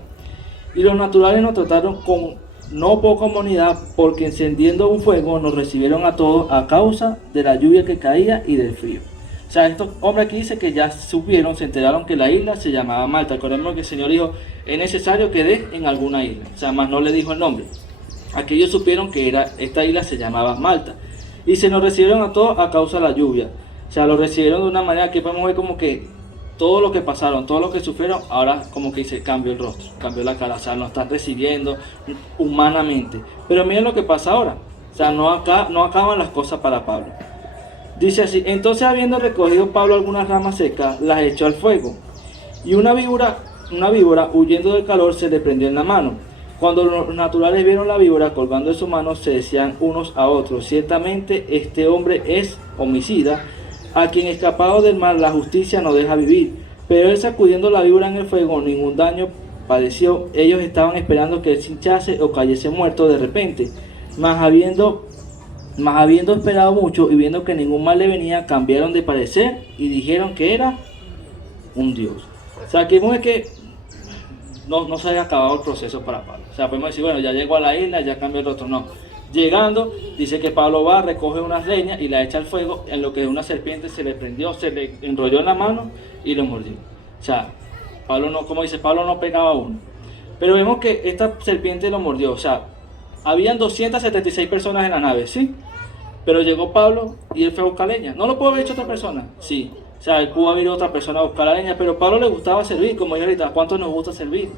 y los naturales nos trataron con no poca humanidad, porque encendiendo un fuego nos recibieron a todos a causa de la lluvia que caía y del frío. O sea, estos hombres aquí dice que ya supieron, se enteraron que la isla se llamaba Malta. Recordemos que el Señor dijo, es necesario que dé en alguna isla. O sea, más no le dijo el nombre. Aquí ellos supieron que esta isla se llamaba Malta. Y se nos recibieron a todos a causa de la lluvia. O sea, lo recibieron de una manera que podemos ver como que todo lo que pasaron, todo lo que sufrieron, ahora como que se cambió el rostro, cambió la cara, o sea, nos están recibiendo humanamente. Pero miren lo que pasa ahora, o sea, no acaban las cosas para Pablo. Dice así, entonces habiendo recogido Pablo algunas ramas secas, las echó al fuego, y una víbora huyendo del calor se le prendió en la mano. Cuando los naturales vieron la víbora colgando de su mano, se decían unos a otros, ciertamente este hombre es homicida, a quien escapado del mar la justicia no deja vivir. Pero él, sacudiendo la víbora en el fuego, ningún daño padeció. Ellos estaban esperando que él se hinchase o cayese muerto de repente. Mas habiendo esperado mucho y viendo que ningún mal le venía, cambiaron de parecer y dijeron que era un dios. O sea, que es que no se haya acabado el proceso para Pablo. O sea, podemos decir, bueno, ya llegó a la isla, ya cambió el otro. No. Llegando, dice que Pablo va, recoge unas leñas y la echa al fuego, en lo que una serpiente se le prendió, se le enrolló en la mano y lo mordió. O sea, Pablo no, como dice, Pablo no pegaba a uno. Pero vemos que esta serpiente lo mordió, o sea, Habían 276 personas en la nave, ¿sí? Pero llegó Pablo y él fue a buscar leña. ¿No lo pudo haber hecho otra persona? Sí. O sea, él pudo haber ido otra persona a buscar la leña, pero a Pablo le gustaba servir, como yo ahorita. ¿Cuánto nos gusta servir?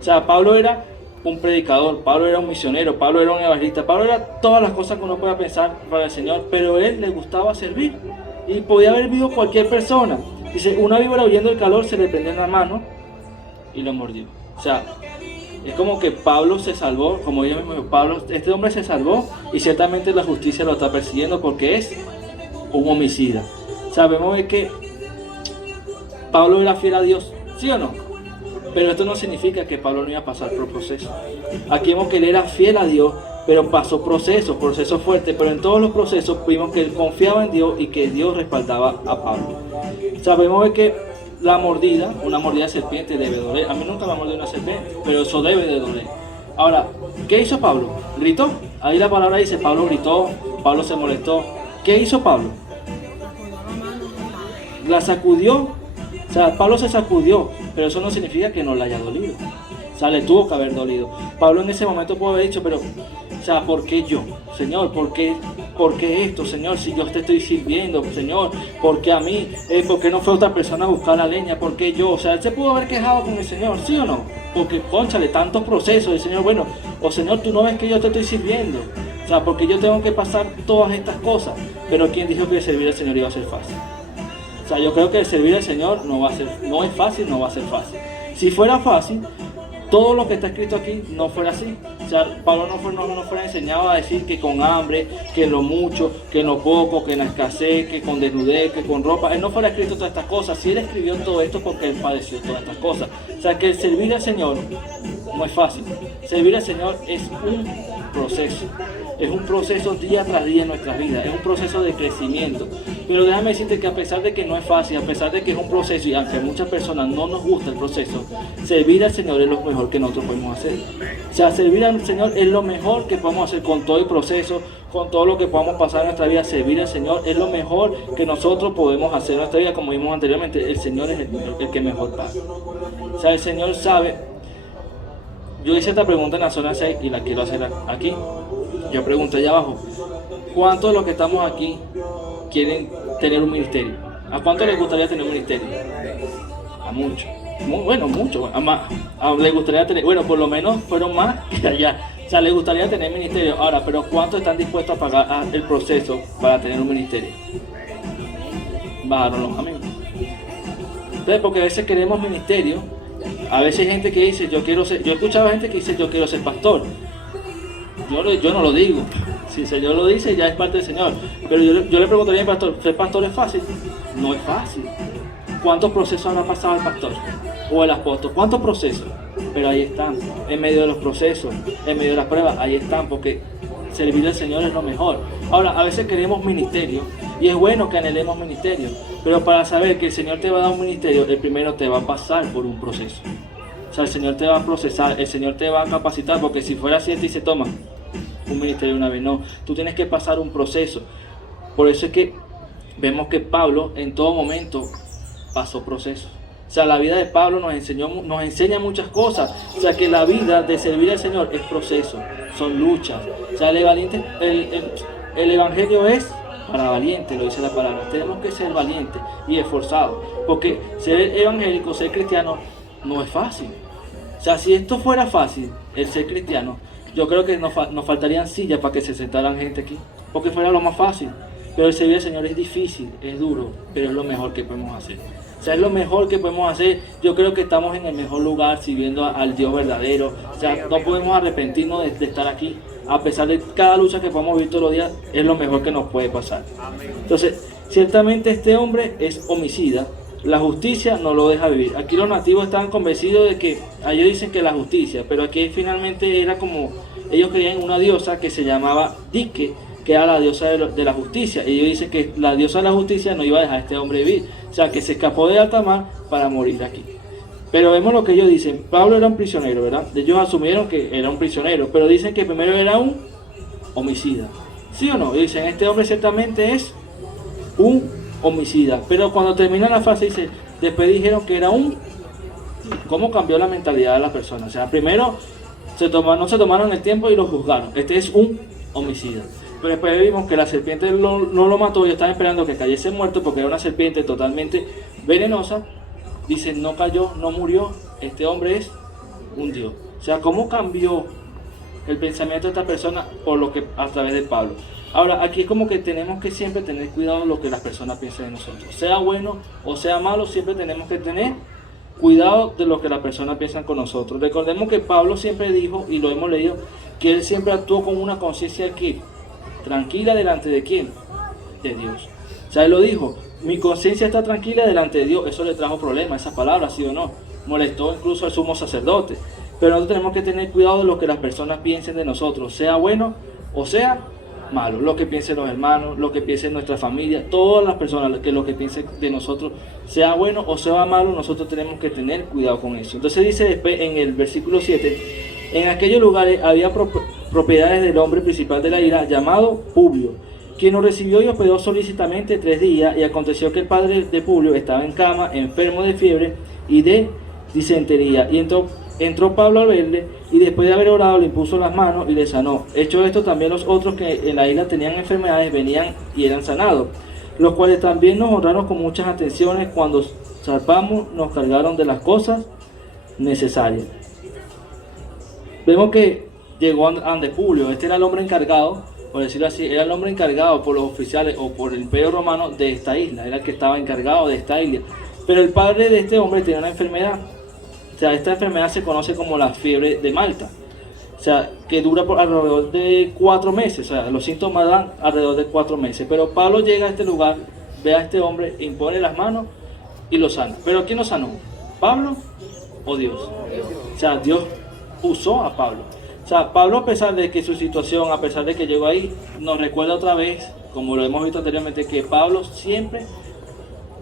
O sea, Pablo era un predicador, Pablo era un misionero, Pablo era un evangelista, Pablo era todas las cosas que uno pueda pensar para el Señor, pero a él le gustaba servir. Y podía haber vivido cualquier persona. Dice, una víbora huyendo del calor se le prendió en la mano y lo mordió. O sea, es como que Pablo se salvó, como ella mismo dijo, Pablo, este hombre se salvó y ciertamente la justicia lo está persiguiendo porque es un homicida. Sabemos que Pablo era fiel a Dios, ¿sí o no? Pero esto no significa que Pablo no iba a pasar por procesos. Aquí vemos que él era fiel a Dios, pero pasó procesos fuertes, pero en todos los procesos vimos que él confiaba en Dios y que Dios respaldaba a Pablo. Sabemos que la mordida, una mordida de serpiente debe doler. A mí nunca me ha mordido una serpiente, pero eso debe de doler. Ahora, ¿qué hizo Pablo? ¿Gritó? Ahí la palabra dice, Pablo gritó, Pablo se molestó. ¿Qué hizo Pablo? La sacudió. O sea, Pablo se sacudió, pero eso no significa que no le haya dolido. O sea, le tuvo que haber dolido. Pablo en ese momento pudo haber dicho, pero, o sea, ¿por qué yo? Señor, ¿por qué esto, Señor? Si yo te estoy sirviendo, Señor, ¿por qué a mí? ¿Por qué no fue otra persona a buscar la leña? ¿Por qué yo? O sea, él se pudo haber quejado con el Señor, ¿sí o no? Porque, cónchale, tantos procesos. El Señor, bueno, o Señor, tú no ves que yo te estoy sirviendo. O sea, porque yo tengo que pasar todas estas cosas. Pero ¿quién dijo que servir al Señor iba a ser fácil? O sea, yo creo que servir al Señor no es fácil, no va a ser fácil. Si fuera fácil, todo lo que está escrito aquí no fuera así. O sea, Pablo no fuera enseñado a decir que con hambre, que en lo mucho, que en lo poco, que en la escasez, que con desnudez, que con ropa. Él no fuera escrito todas estas cosas. Si él escribió todo esto porque él padeció todas estas cosas. O sea, que el servir al Señor no es fácil. Servir al Señor es un proceso. Es un proceso día tras día en nuestras vidas, es un proceso de crecimiento. Pero déjame decirte que a pesar de que no es fácil, a pesar de que es un proceso y aunque a muchas personas no nos gusta el proceso, servir al Señor es lo mejor que nosotros podemos hacer. O sea, servir al Señor es lo mejor que podemos hacer con todo el proceso, con todo lo que podamos pasar en nuestra vida. Servir al Señor es lo mejor que nosotros podemos hacer en nuestra vida. Como vimos anteriormente, el Señor es el que mejor paga. O sea, el Señor sabe. Yo hice esta pregunta en la zona 6 y la quiero hacer aquí. Yo pregunté allá abajo, ¿cuántos de los que estamos aquí quieren tener un ministerio? ¿A cuántos les gustaría tener un ministerio? A muchos. Muchos. Les gustaría tener, bueno, por lo menos fueron más que allá. O sea, les gustaría tener ministerio. Ahora, pero ¿cuántos están dispuestos a pagar el proceso para tener un ministerio? Bajaron los amigos. Entonces, porque a veces queremos ministerio, a veces hay gente que dice, yo he escuchado gente que dice, yo quiero ser pastor. Yo no lo digo. Si el Señor lo dice, ya es parte del Señor. Pero yo le preguntaría al pastor, ¿ser pastor es fácil? No es fácil. ¿Cuántos procesos habrá pasado el pastor? O el apóstol. ¿Cuántos procesos? Pero ahí están. En medio de los procesos, en medio de las pruebas, ahí están. Porque servir al Señor es lo mejor. Ahora, a veces queremos ministerio. Y es bueno que anhelemos ministerio. Pero para saber que el Señor te va a dar un ministerio, el primero te va a pasar por un proceso. O sea, el Señor te va a procesar, el Señor te va a capacitar. Porque si fuera así, y se toma un ministerio una vez, no, tú tienes que pasar un proceso. Por eso es que vemos que Pablo en todo momento pasó procesos. O sea, la vida de Pablo nos enseña muchas cosas. O sea, que la vida de servir al Señor es proceso, son luchas. O sea, el evangelio es para valientes, lo dice la palabra. Tenemos que ser valientes y esforzados, porque ser evangélico, ser cristiano, no es fácil. O sea, si esto fuera fácil, el ser cristiano, yo creo que nos faltarían sillas para que se sentaran gente aquí, porque fuera lo más fácil. Pero el servir al Señor es difícil, es duro, pero es lo mejor que podemos hacer. O sea, es lo mejor que podemos hacer. Yo creo que estamos en el mejor lugar sirviendo al Dios verdadero. O sea, no podemos arrepentirnos de estar aquí. A pesar de cada lucha que podemos vivir todos los días, es lo mejor que nos puede pasar. Entonces, ciertamente este hombre es homicida. La justicia no lo deja vivir. Aquí los nativos estaban convencidos de que, ellos dicen que la justicia, pero aquí finalmente era como, ellos creían en una diosa que se llamaba Dique, que era la diosa de la justicia. Y ellos dicen que la diosa de la justicia no iba a dejar a este hombre vivir. O sea, que se escapó de alta mar para morir aquí. Pero vemos lo que ellos dicen. Pablo era un prisionero, ¿verdad? Ellos asumieron que era un prisionero, pero dicen que primero era un homicida. ¿Sí o no? Y dicen, este hombre ciertamente es un homicida. Pero cuando termina la frase dice, después dijeron que era un... ¿Cómo cambió la mentalidad de la persona? O sea, primero No se tomaron el tiempo y lo juzgaron. Este es un homicida. Pero después vimos que la serpiente no lo mató y estaban esperando que cayese muerto porque era una serpiente totalmente venenosa. Dicen, no cayó, no murió, este hombre es un Dios. O sea, ¿cómo cambió el pensamiento de esta persona por lo que a través de Pablo? Ahora, aquí es como que tenemos que siempre tener cuidado de lo que las personas piensen de nosotros. Sea bueno o sea malo, siempre tenemos que tener cuidado de lo que las personas piensan con nosotros. Recordemos que Pablo siempre dijo, y lo hemos leído, que él siempre actuó con una conciencia aquí, tranquila delante de ¿quién? De Dios. O sea, él lo dijo, mi conciencia está tranquila delante de Dios. Eso le trajo problemas, esa palabra, sí o no. Molestó incluso al sumo sacerdote. Pero nosotros tenemos que tener cuidado de lo que las personas piensen de nosotros, sea bueno o sea malo. Lo que piensen los hermanos, lo que piensen nuestra familia, todas las personas, que lo que piensen de nosotros, sea bueno o sea malo, nosotros tenemos que tener cuidado con eso. Entonces dice después en el versículo 7, en aquellos lugares había propiedades del hombre principal de la ira, llamado Publio, quien nos recibió y hospedó solícitamente 3 días, y aconteció que el padre de Publio estaba en cama, enfermo de fiebre y de disentería, y entró Pablo a verle, y después de haber orado le impuso las manos y le sanó. Hecho esto, también los otros que en la isla tenían enfermedades venían y eran sanados, los cuales también nos honraron con muchas atenciones. Cuando zarpamos nos cargaron de las cosas necesarias. Vemos que llegó ante Publio. Este era el hombre encargado, por decirlo así, era el hombre encargado por los oficiales o por el imperio romano de esta isla, era el que estaba encargado de esta isla. Pero el padre de este hombre tenía una enfermedad. O sea, esta enfermedad se conoce como la fiebre de Malta. O sea, que dura por alrededor de 4 meses. O sea, los síntomas dan alrededor de 4 meses. Pero Pablo llega a este lugar, ve a este hombre, impone las manos y lo sana. ¿Pero quién lo sanó? ¿Pablo o Dios? O sea, Dios usó a Pablo. O sea, Pablo, a pesar de que su situación, a pesar de que llegó ahí, nos recuerda otra vez, como lo hemos visto anteriormente, que Pablo siempre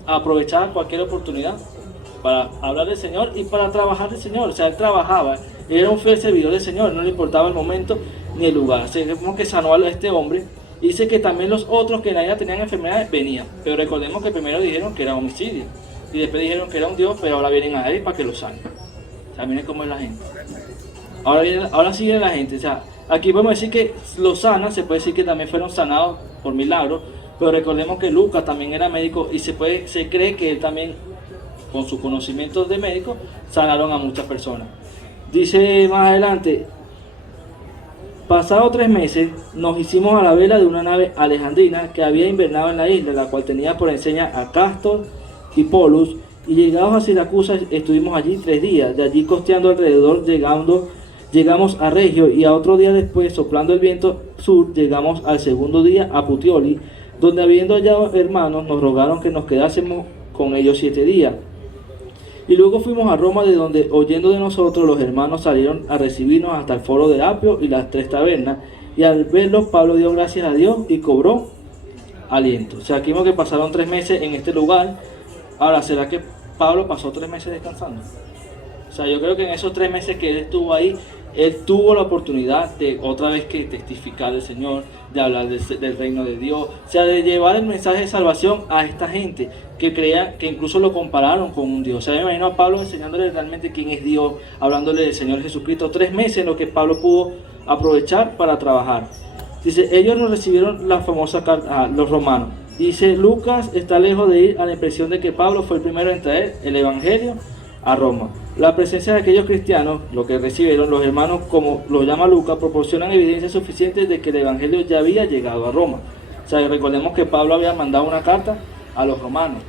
aprovechaba cualquier oportunidad para hablar del Señor y para trabajar del Señor. O sea, él trabajaba, él era un fiel servidor del Señor, no le importaba el momento ni el lugar. O sea, vemos que sanó a este hombre. Dice que también los otros que en la isla tenían enfermedades venían, pero recordemos que primero dijeron que era homicidio y después dijeron que era un Dios, pero ahora vienen a él para que lo sane. O sea, miren cómo es la gente. Ahora sigue la gente. O sea, aquí podemos decir que los sana, se puede decir que también fueron sanados por milagro, pero recordemos que Lucas también era médico y se cree que él también, con sus conocimientos de médico, sanaron a muchas personas. Dice más adelante, pasados 3 meses, nos hicimos a la vela de una nave alejandrina que había invernado en la isla, la cual tenía por enseña a Castor y Polus, y llegados a Siracusa estuvimos allí 3 días, de allí costeando alrededor, llegamos a Regio, y a otro día después, soplando el viento sur, llegamos al segundo día a Puteoli, donde habiendo hallado hermanos, nos rogaron que nos quedásemos con ellos 7 días. Y luego fuimos a Roma, de donde, oyendo de nosotros, los hermanos salieron a recibirnos hasta el foro del Apio y las 3 tabernas, y al verlos Pablo dio gracias a Dios y cobró aliento. O sea, aquí vemos que pasaron 3 meses en este lugar. Ahora, ¿será que Pablo pasó 3 meses descansando? O sea, yo creo que en esos 3 meses que él estuvo ahí, él tuvo la oportunidad de otra vez que testificar del Señor, de hablar del reino de Dios, o sea, de llevar el mensaje de salvación a esta gente que creía, que incluso lo compararon con un Dios. O sea, me imagino a Pablo enseñándole realmente quién es Dios, hablándole del Señor Jesucristo. 3 meses en los que Pablo pudo aprovechar para trabajar. Dice, ellos nos recibieron la famosa carta, los romanos. Dice, Lucas está lejos de ir a la impresión de que Pablo fue el primero en traer el evangelio a Roma. La presencia de aquellos cristianos, lo que recibieron los hermanos, como lo llama Lucas, proporcionan evidencias suficientes de que el evangelio ya había llegado a Roma. O sea, recordemos que Pablo había mandado una carta a los romanos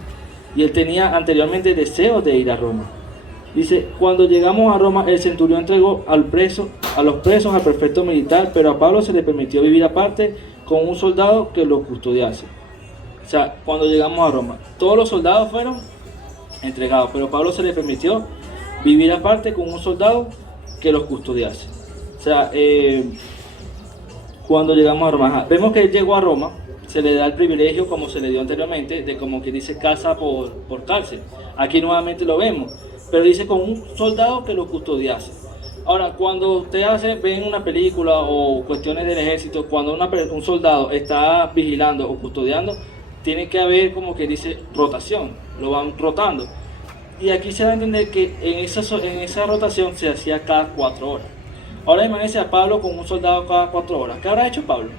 y él tenía anteriormente deseos de ir a Roma. Dice, cuando llegamos a Roma, el centurión entregó a los presos al prefecto militar, pero a Pablo se le permitió vivir aparte con un soldado que lo custodiase. O sea, cuando llegamos a Roma, todos los soldados fueron entregados, pero a Pablo se le permitió vivir aparte con un soldado que los custodiase. O sea, cuando llegamos a Roma, vemos que él llegó a Roma, se le da el privilegio, como se le dio anteriormente, de como que dice casa por cárcel. Aquí nuevamente lo vemos, pero dice con un soldado que lo custodiase. Ahora, cuando usted ven una película o cuestiones del ejército, cuando un soldado está vigilando o custodiando, tiene que haber como que dice rotación, lo van rotando. Y aquí se da a entender que en esa rotación se hacía cada 4 horas. Ahora imagínense a Pablo con un soldado cada 4 horas. ¿Qué habrá hecho Pablo?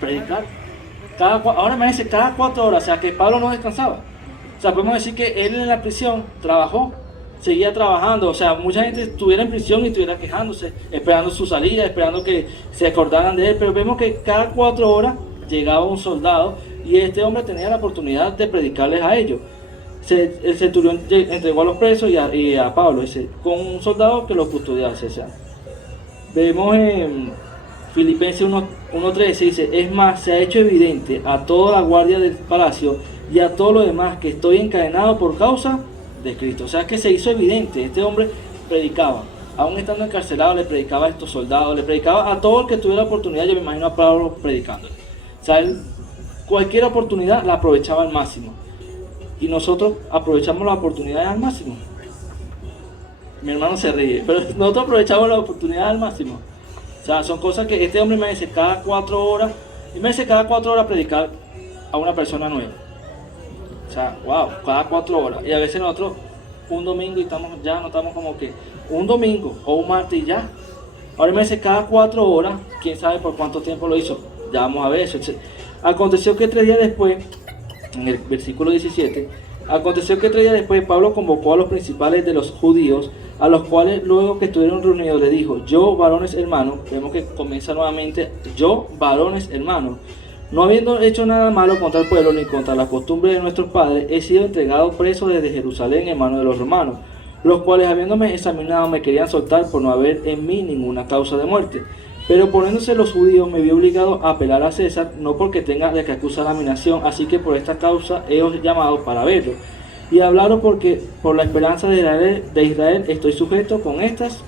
Predicar. Ahora imagínense cada 4 horas, o sea que Pablo no descansaba. O sea, podemos decir que él en la prisión trabajó, seguía trabajando. O sea, mucha gente estuviera en prisión y estuviera quejándose, esperando su salida, esperando que se acordaran de él. Pero vemos que cada 4 horas llegaba un soldado y este hombre tenía la oportunidad de predicarles a ellos. El centurión entregó a los presos y a Pablo, con un soldado que lo custodiase. O sea, vemos en Filipenses 1:13, dice: es más, se ha hecho evidente a toda la guardia del palacio y a todo lo demás que estoy encadenado por causa de Cristo. O sea que se hizo evidente, este hombre predicaba, aún estando encarcelado, le predicaba a estos soldados, le predicaba a todo el que tuviera oportunidad. Yo me imagino a Pablo predicándole. O sea, él, cualquier oportunidad la aprovechaba al máximo. Y nosotros aprovechamos las oportunidades al máximo. Mi hermano se ríe, pero nosotros aprovechamos las oportunidades al máximo. O sea, son cosas que este hombre me dice cada 4 horas, y me dice cada 4 horas predicar a una persona nueva. O sea, wow, cada 4 horas. Y a veces nosotros un domingo y no estamos como que un domingo o un martes y ya. Ahora me dice cada 4 horas, quién sabe por cuánto tiempo lo hizo. Ya vamos a ver eso. Aconteció que 3 días después, en el versículo 17, aconteció que 3 días después Pablo convocó a los principales de los judíos, a los cuales luego que estuvieron reunidos le dijo: yo, varones hermanos, vemos que comienza nuevamente: yo, varones hermanos, no habiendo hecho nada malo contra el pueblo ni contra la costumbre de nuestros padres, he sido entregado preso desde Jerusalén en manos de los romanos, los cuales habiéndome examinado me querían soltar por no haber en mí ninguna causa de muerte. Pero poniéndose los judíos me vi obligado a apelar a César, no porque tenga de que acusar a mi nación, así que por esta causa he os llamado para verlo y hablaros, porque por la esperanza de Israel estoy sujeto con estas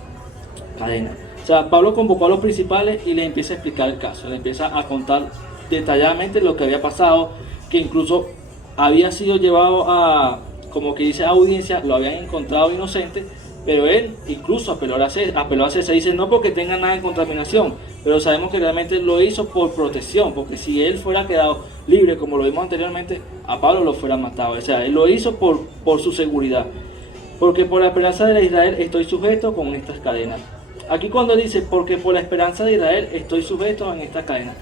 cadenas. O sea, Pablo convocó a los principales y les empieza a explicar el caso, le empieza a contar detalladamente lo que había pasado, que incluso había sido llevado a, como que dice, audiencia, lo habían encontrado inocente, pero él incluso apeló a César, dice: no porque tenga nada en contaminación, pero sabemos que realmente lo hizo por protección, porque si él fuera quedado libre, como lo vimos anteriormente, a Pablo lo fuera matado. O sea, él lo hizo por su seguridad, porque por la esperanza de Israel estoy sujeto con estas cadenas. Aquí cuando dice porque por la esperanza de Israel estoy sujeto en estas cadenas,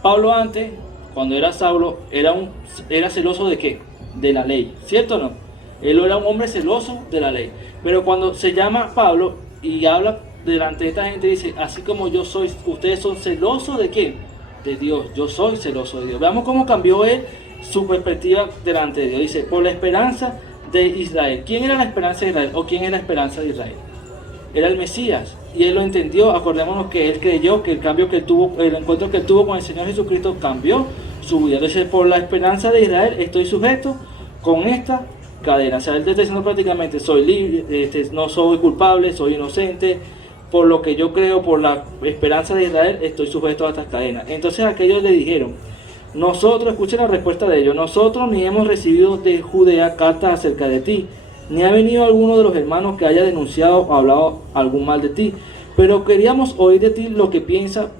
Pablo antes, cuando era Saulo, era celoso ¿de qué? De la ley, ¿cierto o no? Él era un hombre celoso de la ley. Pero cuando se llama Pablo y habla delante de esta gente, dice: así como yo soy, ustedes son celosos ¿de qué? De Dios. Yo soy celoso de Dios. Veamos cómo cambió él su perspectiva delante de Dios. Dice: por la esperanza de Israel. ¿Quién era la esperanza de Israel? ¿O quién es la esperanza de Israel? Era el Mesías. Y él lo entendió. Acordémonos que él creyó que el cambio que él tuvo, el encuentro que él tuvo con el Señor Jesucristo cambió su vida. Entonces, por la esperanza de Israel estoy sujeto con esta cadena. O sea, él está diciendo prácticamente: soy libre, no soy culpable, soy inocente, por lo que yo creo, por la esperanza de Israel estoy sujeto a estas cadenas. Entonces aquellos le dijeron: nosotros, escuchen la respuesta de ellos, nosotros ni hemos recibido de Judea cartas acerca de ti, ni ha venido alguno de los hermanos que haya denunciado o hablado algún mal de ti, pero queríamos oír de ti lo que piensa,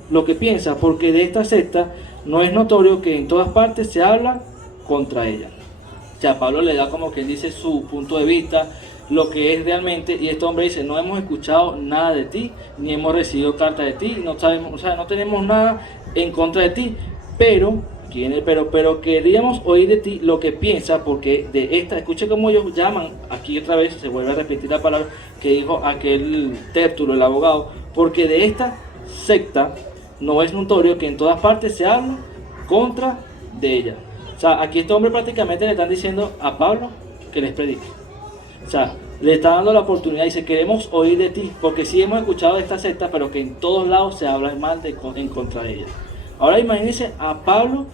porque de esta secta no es notorio que en todas partes se habla contra ella. O sea, Pablo le da, como que dice, su punto de vista, lo que es realmente, y este hombre dice: no hemos escuchado nada de ti, ni hemos recibido carta de ti, no sabemos, o sea, no tenemos nada en contra de ti, pero queríamos oír de ti lo que piensa, porque de esta, escuche cómo ellos llaman, aquí otra vez se vuelve a repetir la palabra que dijo aquel Tértulo, el abogado, porque de esta secta no es notorio que en todas partes se habla contra de ella. O sea, aquí este hombre prácticamente le están diciendo a Pablo que les predique. O sea, le está dando la oportunidad y dice: queremos oír de ti, porque sí hemos escuchado de esta secta, pero que en todos lados se habla mal en contra de ella. Ahora imagínense a Pablo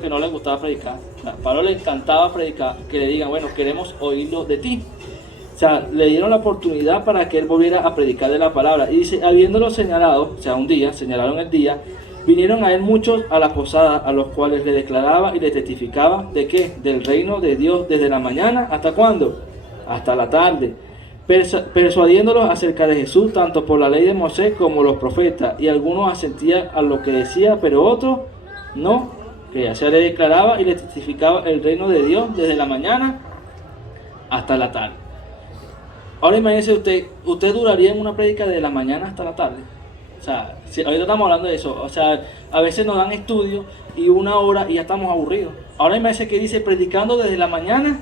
que no le gustaba predicar, a Pablo le encantaba predicar, que le digan: bueno, queremos oírlo de ti. O sea, le dieron la oportunidad para que él volviera a predicar de la palabra. Y dice: habiéndolo señalado, o sea, un día, señalaron el día, vinieron a él muchos a la posada, a los cuales le declaraba y le testificaba ¿de qué? Del reino de Dios, desde la mañana hasta ¿cuándo? Hasta la tarde, persuadiéndolos acerca de Jesús, tanto por la ley de Moisés como los profetas. Y algunos asentían a lo que decía, pero otros no, que ya se le declaraba y le testificaba el reino de Dios desde la mañana hasta la tarde. Ahora imagínese usted duraría en una prédica de la mañana hasta la tarde. O sea, ahorita estamos hablando de eso. O sea, a veces nos dan estudios y 1 hora y ya estamos aburridos. Ahora imagínese que dice predicando desde la mañana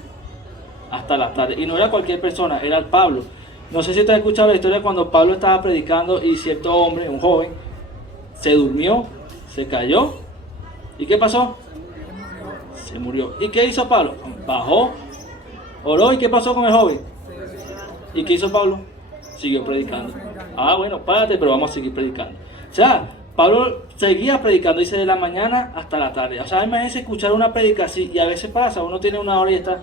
hasta la tarde. Y no era cualquier persona, era el Pablo. No sé si usted ha escuchado la historia cuando Pablo estaba predicando y cierto hombre, un joven, se durmió, se cayó. ¿Y qué pasó? Se murió. ¿Y qué hizo Pablo? Bajó, oró. ¿Y qué pasó con el joven? ¿Y qué hizo Pablo? Siguió predicando. Ah, bueno, párate, pero vamos a seguir predicando. O sea, Pablo seguía predicando, dice, de la mañana hasta la tarde. O sea, imagínense escuchar una predica así, y a veces pasa, uno tiene 1 hora y está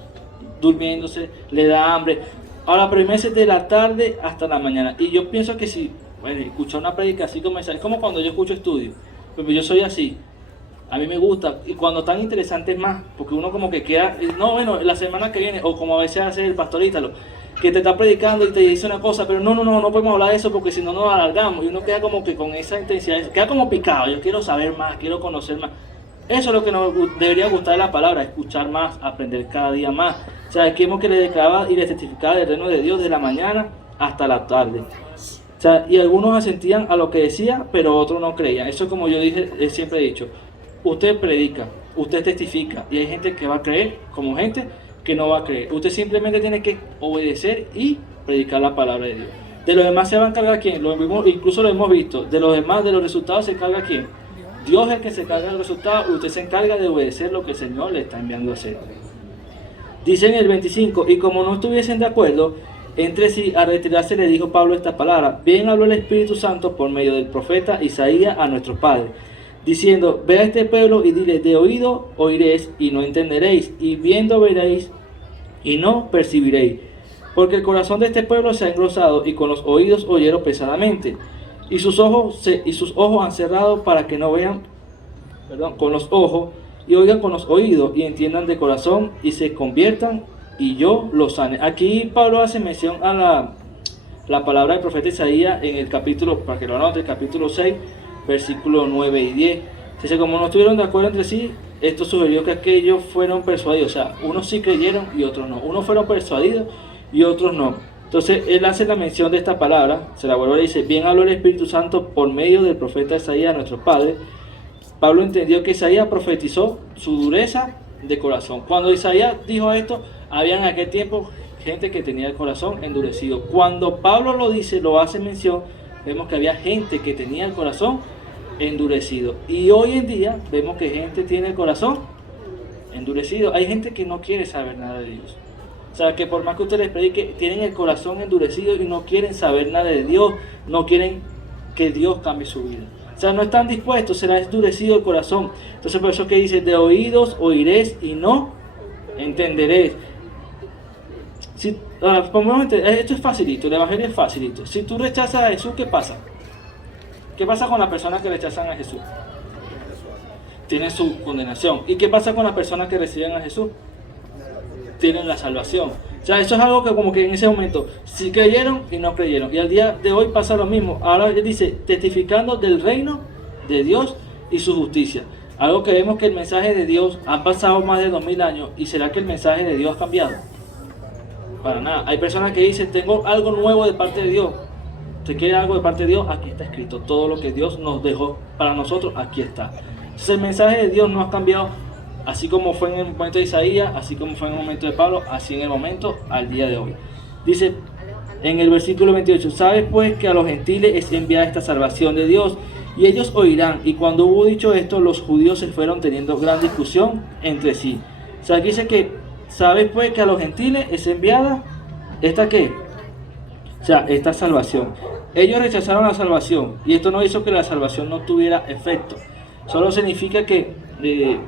durmiéndose, le da hambre. Ahora, pero imagínense de la tarde hasta la mañana. Y yo pienso que si, bueno, escuchar una predica así es como cuando yo escucho estudio. Pero yo soy así. A mí me gusta, y cuando están interesantes más, porque uno como que queda, no, bueno, la semana que viene, o como a veces hace el pastor Ítalo, que te está predicando y te dice una cosa, pero no podemos hablar de eso porque si no nos alargamos, y uno queda como que con esa intensidad, queda como picado, yo quiero saber más, quiero conocer más. Eso es lo que nos debería gustar de la palabra, escuchar más, aprender cada día más. O sea, queremos que le declaraba y le testificaba del reino de Dios de la mañana hasta la tarde. O sea, y algunos asentían a lo que decía, pero otros no creían. Eso, como yo dije, siempre he dicho, usted predica, usted testifica, y hay gente que va a creer, como gente que no va a creer. Usted simplemente tiene que obedecer y predicar la palabra de Dios. De los demás se va a encargar quién, incluso lo hemos visto, de los demás, de los resultados se encarga quién. Dios es el que se encarga del resultado, y usted se encarga de obedecer lo que el Señor le está enviando a hacer. Dice en el 25, y como no estuviesen de acuerdo entre sí, a retirarse le dijo Pablo estas palabras: bien habló el Espíritu Santo por medio del profeta Isaías a nuestros padres, diciendo, ve a este pueblo y dile, de oído oiréis y no entenderéis, y viendo veréis y no percibiréis, porque el corazón de este pueblo se ha engrosado y con los oídos oyeron pesadamente, y sus ojos han cerrado para que no vean, con los ojos, y oigan con los oídos, y entiendan de corazón, y se conviertan, y yo los sane. Aquí Pablo hace mención a la palabra del profeta Isaías en el capítulo, para que lo anote, el capítulo 6, versículos 9 y 10. Dice, como no estuvieron de acuerdo entre sí, esto sugirió que aquellos fueron persuadidos. O sea, unos sí creyeron y otros no. Unos fueron persuadidos y otros no. Entonces, él hace la mención de esta palabra, se la vuelve y dice, bien habló el Espíritu Santo por medio del profeta Isaías a nuestros padres. Pablo entendió que Isaías profetizó su dureza de corazón. Cuando Isaías dijo esto, había en aquel tiempo gente que tenía el corazón endurecido. Cuando Pablo lo dice, lo hace mención, vemos que había gente que tenía el corazón endurecido. Y hoy en día vemos que gente tiene el corazón endurecido. Hay gente que no quiere saber nada de Dios. O sea, que por más que usted les predique, tienen el corazón endurecido y no quieren saber nada de Dios. No quieren que Dios cambie su vida. O sea, no están dispuestos, será endurecido el corazón. Entonces por eso que dice, de oídos oiréis y no entenderéis. Si, esto es facilito, el evangelio es facilito. Si tú rechazas a Jesús, ¿qué pasa? ¿Qué pasa con las personas que rechazan a Jesús? Tienen su condenación. ¿Y qué pasa con las personas que reciben a Jesús? Tienen la salvación. O sea, eso es algo que como que en ese momento, si creyeron y no creyeron. Y al día de hoy pasa lo mismo. Ahora él dice, testificando del reino de Dios y su justicia. Algo que vemos que el mensaje de Dios, han pasado más de 2000 años, ¿y será que el mensaje de Dios ha cambiado? Para nada. Hay personas que dicen, tengo algo nuevo de parte de Dios. ¿Usted quiere algo de parte de Dios? Aquí está escrito. Todo lo que Dios nos dejó para nosotros, aquí está. Entonces el mensaje de Dios no ha cambiado, así como fue en el momento de Isaías, así como fue en el momento de Pablo, así en el momento al día de hoy. Dice en el versículo 28, ¿sabes pues que a los gentiles es enviada esta salvación de Dios? Y ellos oirán. Y cuando hubo dicho esto, los judíos se fueron teniendo gran discusión entre sí. O sea, aquí dice que, ¿sabes pues que a los gentiles es enviada esta qué? O sea, esta salvación. Ellos rechazaron la salvación y esto no hizo que la salvación no tuviera efecto. Solo significa que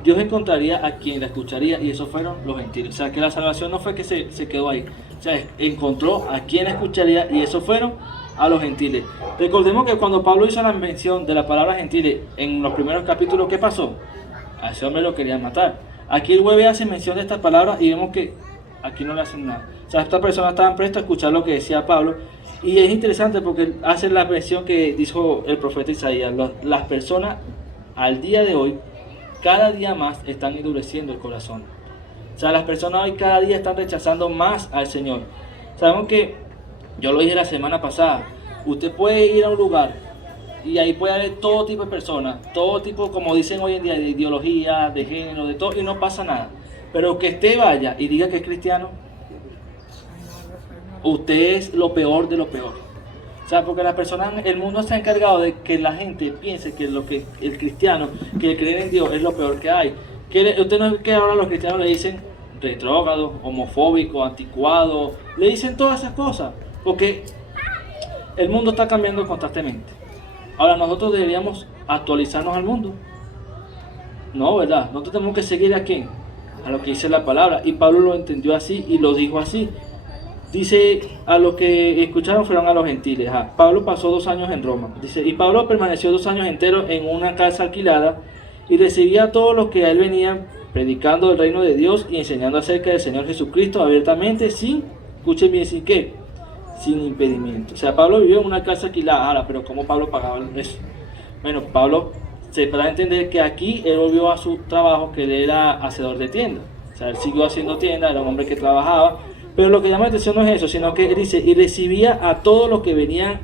Dios encontraría a quien la escucharía, y esos fueron los gentiles. O sea, que la salvación no fue que se quedó ahí. O sea, encontró a quien la escucharía, y esos fueron a los gentiles. Recordemos que cuando Pablo hizo la mención de la palabra gentiles en los primeros capítulos, ¿qué pasó? A ese hombre lo querían matar. Aquí el jueves hace mención de estas palabras y vemos que aquí no le hacen nada. O sea, estas personas estaban prestas a escuchar lo que decía Pablo. Y es interesante porque hace la mención que dijo el profeta Isaías. Las personas al día de hoy, cada día más están endureciendo el corazón. O sea, las personas hoy cada día están rechazando más al Señor. Sabemos que Yo lo dije la semana pasada, usted puede ir a un lugar y ahí puede haber todo tipo de personas, todo tipo, como dicen hoy en día, de ideología, de género, de todo, y no pasa nada. Pero que usted vaya y diga que es cristiano, usted es lo peor de lo peor. O sea, porque las personas, el mundo está encargado de que la gente piense que lo que el cristiano, que el creer en Dios es lo peor que hay. Usted no es que ahora los cristianos le dicen retrógrado, homofóbico, anticuado, le dicen todas esas cosas, porque el mundo está cambiando constantemente. Ahora nosotros deberíamos actualizarnos al mundo. No, ¿verdad? Nosotros tenemos que seguir a quién, a lo que dice la palabra. Y Pablo lo entendió así y lo dijo así. Dice, a los que escucharon fueron a los gentiles. Pablo pasó 2 años en Roma. Dice, y Pablo permaneció 2 años enteros en una casa alquilada y recibía a todos los que a él venían predicando el reino de Dios y enseñando acerca del Señor Jesucristo abiertamente, escuchen bien, sin qué, sin impedimento. O sea, Pablo vivió en una casa alquilada. Pero ¿cómo Pablo pagaba eso? Bueno, Pablo se da a entender que aquí él volvió a su trabajo, que él era hacedor de tienda. O sea, él siguió haciendo tienda, era un hombre que trabajaba. Pero lo que llama la atención no es eso, sino que él dice, y recibía a todos los que venían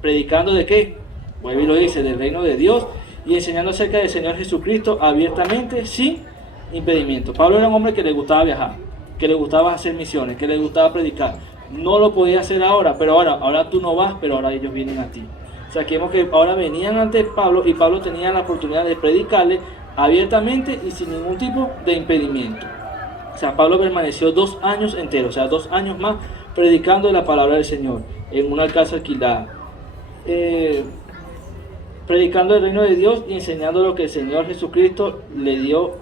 predicando de qué, vuelve y lo dice, del reino de Dios y enseñando acerca del Señor Jesucristo abiertamente, sin impedimento. Pablo era un hombre que le gustaba viajar, que le gustaba hacer misiones, que le gustaba predicar. No lo podía hacer ahora, pero ahora tú no vas, pero ahora ellos vienen a ti. O sea, que vemos que ahora venían ante Pablo y Pablo tenía la oportunidad de predicarle abiertamente y sin ningún tipo de impedimento. O sea, Pablo permaneció 2 años enteros, o sea, 2 años más predicando la palabra del Señor en una casa alquilada, predicando el reino de Dios y enseñando lo que el Señor Jesucristo le dio,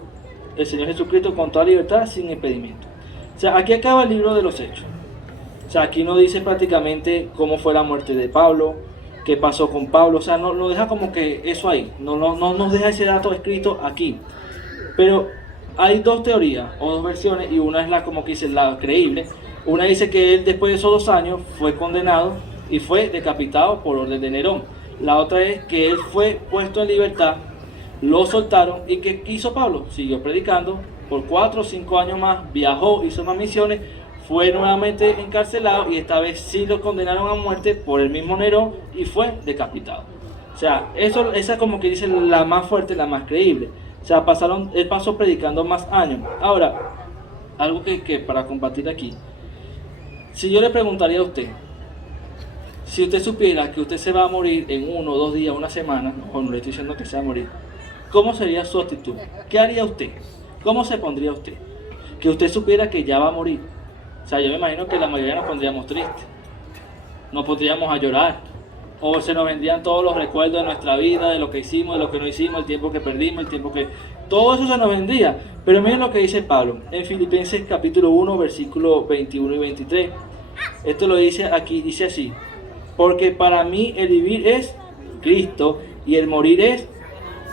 el Señor Jesucristo con toda libertad, sin impedimento. O sea, aquí acaba el libro de los Hechos. O sea, aquí no dice prácticamente cómo fue la muerte de Pablo, qué pasó con Pablo, o sea, no lo deja como que eso ahí, no nos deja ese dato escrito aquí. Pero hay 2 teorías o 2 versiones y una es la como que dice la creíble. Una dice que él después de esos 2 años fue condenado y fue decapitado por orden de Nerón. La otra es que él fue puesto en libertad, lo soltaron y ¿qué hizo Pablo? Siguió predicando por 4 o 5 años más, viajó, hizo más misiones, fue nuevamente encarcelado y esta vez sí lo condenaron a muerte por el mismo Nerón y fue decapitado. O sea, esa como que dice la más fuerte, la más creíble. O sea, él pasó predicando más años. Ahora, algo que para compartir aquí, si yo le preguntaría a usted, si usted supiera que usted se va a morir en 1 o 2 días, una semana, o no le estoy diciendo que se va a morir, ¿cómo sería su actitud? ¿Qué haría usted? ¿Cómo se pondría usted? Que usted supiera que ya va a morir. O sea, yo me imagino que la mayoría nos pondríamos tristes, nos pondríamos a llorar, o se nos vendrían todos los recuerdos de nuestra vida, de lo que hicimos, de lo que no hicimos, el tiempo que perdimos, el tiempo que... Todo eso se nos vendría. Pero miren lo que dice Pablo en Filipenses capítulo 1, versículos 21 y 23. Esto lo dice aquí, dice así: porque para mí el vivir es Cristo y el morir es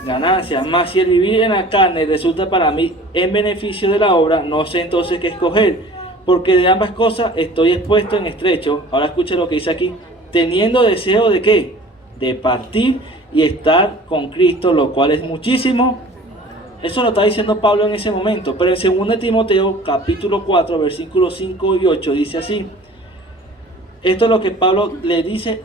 ganancia. Mas si el vivir en la carne resulta para mí en beneficio de la obra, no sé entonces qué escoger, porque de ambas cosas estoy expuesto en estrecho. Ahora escuche lo que dice aquí: teniendo deseo de ¿qué? De partir y estar con Cristo, lo cual es muchísimo. Eso lo está diciendo Pablo en ese momento. Pero en 2 Timoteo capítulo 4 versículos 5 y 8 dice así. Esto es lo que Pablo le dice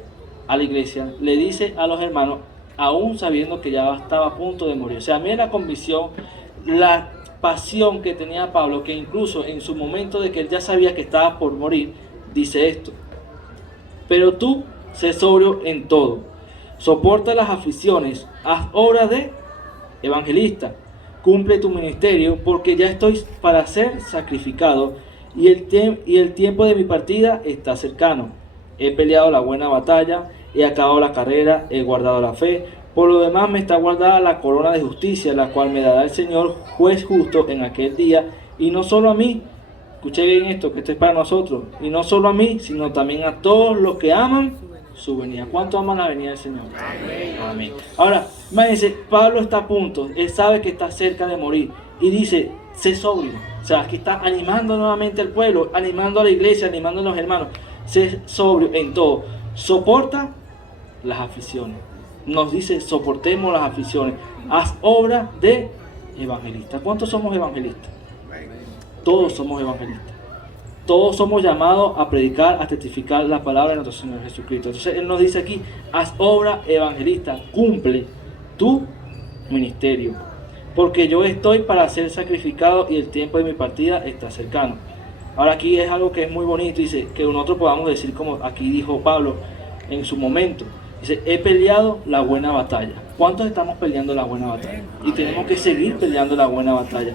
a la iglesia, le dice a los hermanos, aún sabiendo que ya estaba a punto de morir. O sea, miren la convicción, la pasión que tenía Pablo, que incluso en su momento de que él ya sabía que estaba por morir, dice esto: pero tú, sé sobrio en todo, soporta las aflicciones, haz obra de evangelista, cumple tu ministerio, porque ya estoy para ser sacrificado y el tiempo de mi partida está cercano. He peleado la buena batalla, he acabado la carrera, he guardado la fe. Por lo demás me está guardada la corona de justicia, la cual me dará el Señor, juez justo, en aquel día, y no solo a mí. Escuche bien esto, que esto es para nosotros. Y no solo a mí, sino también a todos los que aman su venida. ¿Cuánto aman la venida del Señor? Amén. Ahora, imagínense, Pablo está a punto. Él sabe que está cerca de morir. Y dice, sé sobrio. O sea, aquí está animando nuevamente al pueblo, animando a la iglesia, animando a los hermanos. Sé sobrio en todo. Soporta las aflicciones. Nos dice, soportemos las aflicciones. Haz obra de evangelista. ¿Cuántos somos evangelistas? Todos somos evangelistas. todos somos llamados a predicar, a testificar la palabra de nuestro Señor Jesucristo. Entonces Él nos dice aquí, haz obra evangelista, cumple tu ministerio, porque yo estoy para ser sacrificado y el tiempo de mi partida está cercano. Ahora aquí es algo que es muy bonito, dice, que nosotros podamos decir como aquí dijo Pablo en su momento, dice, he peleado la buena batalla. ¿Cuántos estamos peleando la buena batalla? Y tenemos que seguir peleando la buena batalla.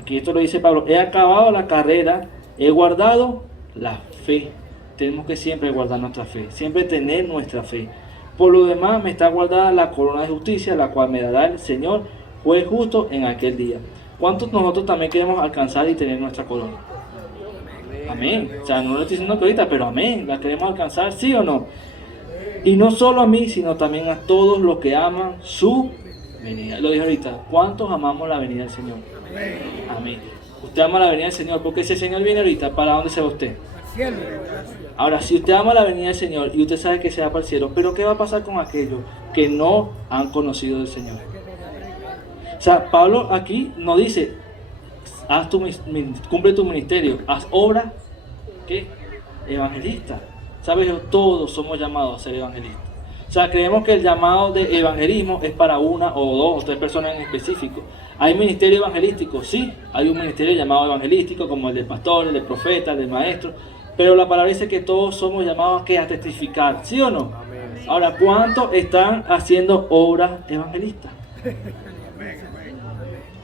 Aquí esto lo dice Pablo, he acabado la carrera, he guardado la fe. Tenemos que siempre guardar nuestra fe, siempre tener nuestra fe. Por lo demás me está guardada la corona de justicia, la cual me dará el Señor, juez justo en aquel día. ¿Cuántos nosotros también queremos alcanzar y tener nuestra corona? Amén. O sea, no lo estoy diciendo que ahorita, pero amén. ¿La queremos alcanzar, sí o no? Y no solo a mí, sino también a todos los que aman su venida. Lo dije ahorita, ¿cuántos amamos la venida del Señor? Amén. Usted ama la venida del Señor, porque si el Señor viene ahorita, ¿para dónde se va usted? Ahora, si usted ama la venida del Señor y usted sabe que se va para el cielo, pero ¿qué va a pasar con aquellos que no han conocido del Señor? O sea, Pablo aquí nos dice, cumple tu ministerio, haz obra, ¿qué? Evangelista. ¿Sabes? Todos somos llamados a ser evangelistas. O sea, creemos que el llamado de evangelismo es para una o dos o tres personas en específico. ¿Hay ministerio evangelístico? Sí, hay un ministerio llamado evangelístico, como el de pastor, el de profeta, el de maestro. Pero la palabra dice que todos somos llamados a testificar, ¿sí o no? Amén. Ahora, ¿cuántos están haciendo obras evangelistas?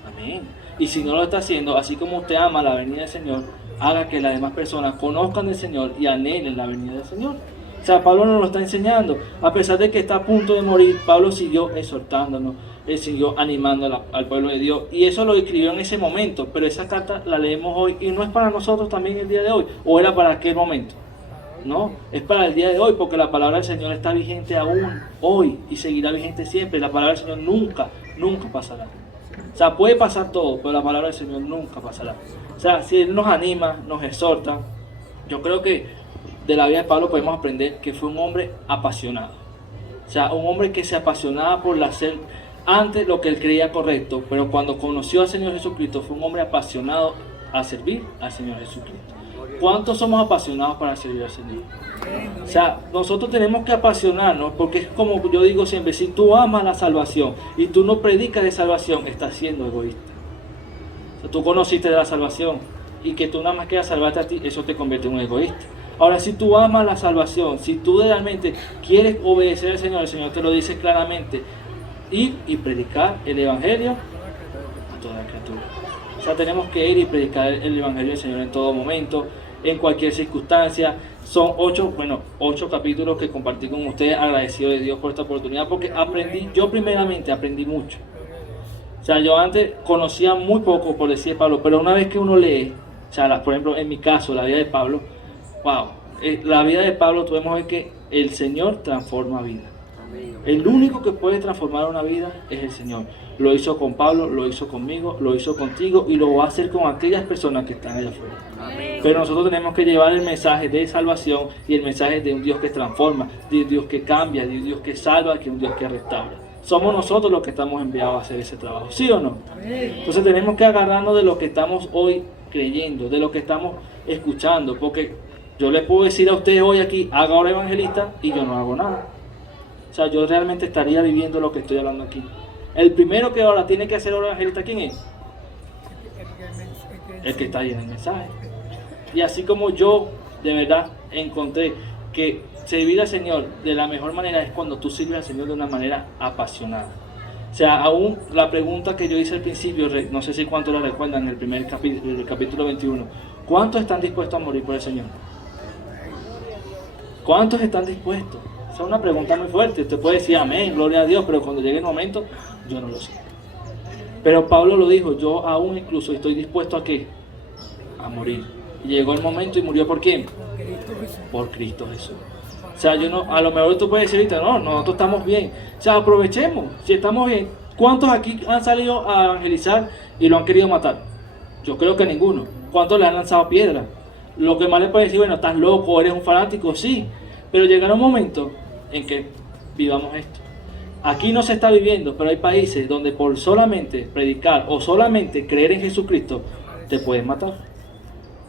Amén. Y si no lo está haciendo, así como usted ama la venida del Señor, haga que las demás personas conozcan del Señor y anhelen la venida del Señor. O sea, Pablo nos lo está enseñando. A pesar de que está a punto de morir, Pablo siguió exhortándonos, él siguió animando al pueblo de Dios. Y eso lo escribió en ese momento, pero esa carta la leemos hoy y no es para nosotros también el día de hoy. ¿O era para aquel momento? No, es para el día de hoy, porque la palabra del Señor está vigente aún hoy y seguirá vigente siempre. La palabra del Señor nunca pasará. O sea, puede pasar todo, pero la palabra del Señor nunca pasará. O sea, si Él nos anima, nos exhorta, yo creo que de la vida de Pablo podemos aprender que fue un hombre apasionado. O sea, un hombre que se apasionaba por hacer antes lo que él creía correcto, pero cuando conoció al Señor Jesucristo fue un hombre apasionado a servir al Señor Jesucristo. ¿Cuántos somos apasionados para servir al Señor? O sea, nosotros tenemos que apasionarnos, porque es como yo digo siempre, si tú amas la salvación y tú no predicas de salvación, estás siendo egoísta. O sea, tú conociste de la salvación y que tú nada más quieras salvarte a ti, eso te convierte en un egoísta. Ahora, si tú amas la salvación, si tú realmente quieres obedecer al Señor, el Señor te lo dice claramente, ir y predicar el Evangelio a toda criatura. O sea, tenemos que ir y predicar el Evangelio del Señor en todo momento, en cualquier circunstancia. Son 8 capítulos que compartí con ustedes, agradecido de Dios por esta oportunidad, porque yo primeramente aprendí mucho. O sea, yo antes conocía muy poco, por decir Pablo, pero una vez que uno lee, o sea, por ejemplo, en mi caso, la vida de Pablo, wow, la vida de Pablo, podemos ver que el Señor transforma vida. El único que puede transformar una vida es el Señor. Lo hizo con Pablo, lo hizo conmigo, lo hizo contigo y lo va a hacer con aquellas personas que están allá afuera. Amén. Pero nosotros tenemos que llevar el mensaje de salvación y el mensaje de un Dios que transforma, de un Dios que cambia, de un Dios que salva, de un Dios que restaura. Somos nosotros los que estamos enviados a hacer ese trabajo, ¿sí o no? Amén. Entonces tenemos que agarrarnos de lo que estamos hoy creyendo, de lo que estamos escuchando, porque yo le puedo decir a ustedes hoy aquí, haga obra evangelista, y yo no hago nada. O sea, yo realmente estaría viviendo lo que estoy hablando aquí. El primero que ahora tiene que hacer obra evangelista, ¿quién es? El que está ahí en el mensaje. Y así como yo de verdad encontré que servir al Señor de la mejor manera es cuando tú sirves al Señor de una manera apasionada. O sea, aún la pregunta que yo hice al principio, no sé si cuántos la recuerdan en el primer capítulo 21. ¿Cuántos están dispuestos a morir por el Señor? ¿Cuántos están dispuestos? Esa es una pregunta muy fuerte. Usted puede decir amén, gloria a Dios, pero cuando llegue el momento, yo no lo sé. Pero Pablo lo dijo, yo aún incluso estoy dispuesto a ¿qué? A morir. Y llegó el momento y murió ¿por quién? Por Cristo Jesús. O sea, yo no, a lo mejor tú puedes decir ahorita, no, nosotros estamos bien. O sea, aprovechemos, si estamos bien. ¿Cuántos aquí han salido a evangelizar y lo han querido matar? Yo creo que ninguno. ¿Cuántos le han lanzado piedras? Lo que más le puede decir, bueno, estás loco, eres un fanático, sí. Pero llegará un momento en que vivamos esto. Aquí no se está viviendo, pero hay países donde por solamente predicar o solamente creer en Jesucristo te pueden matar.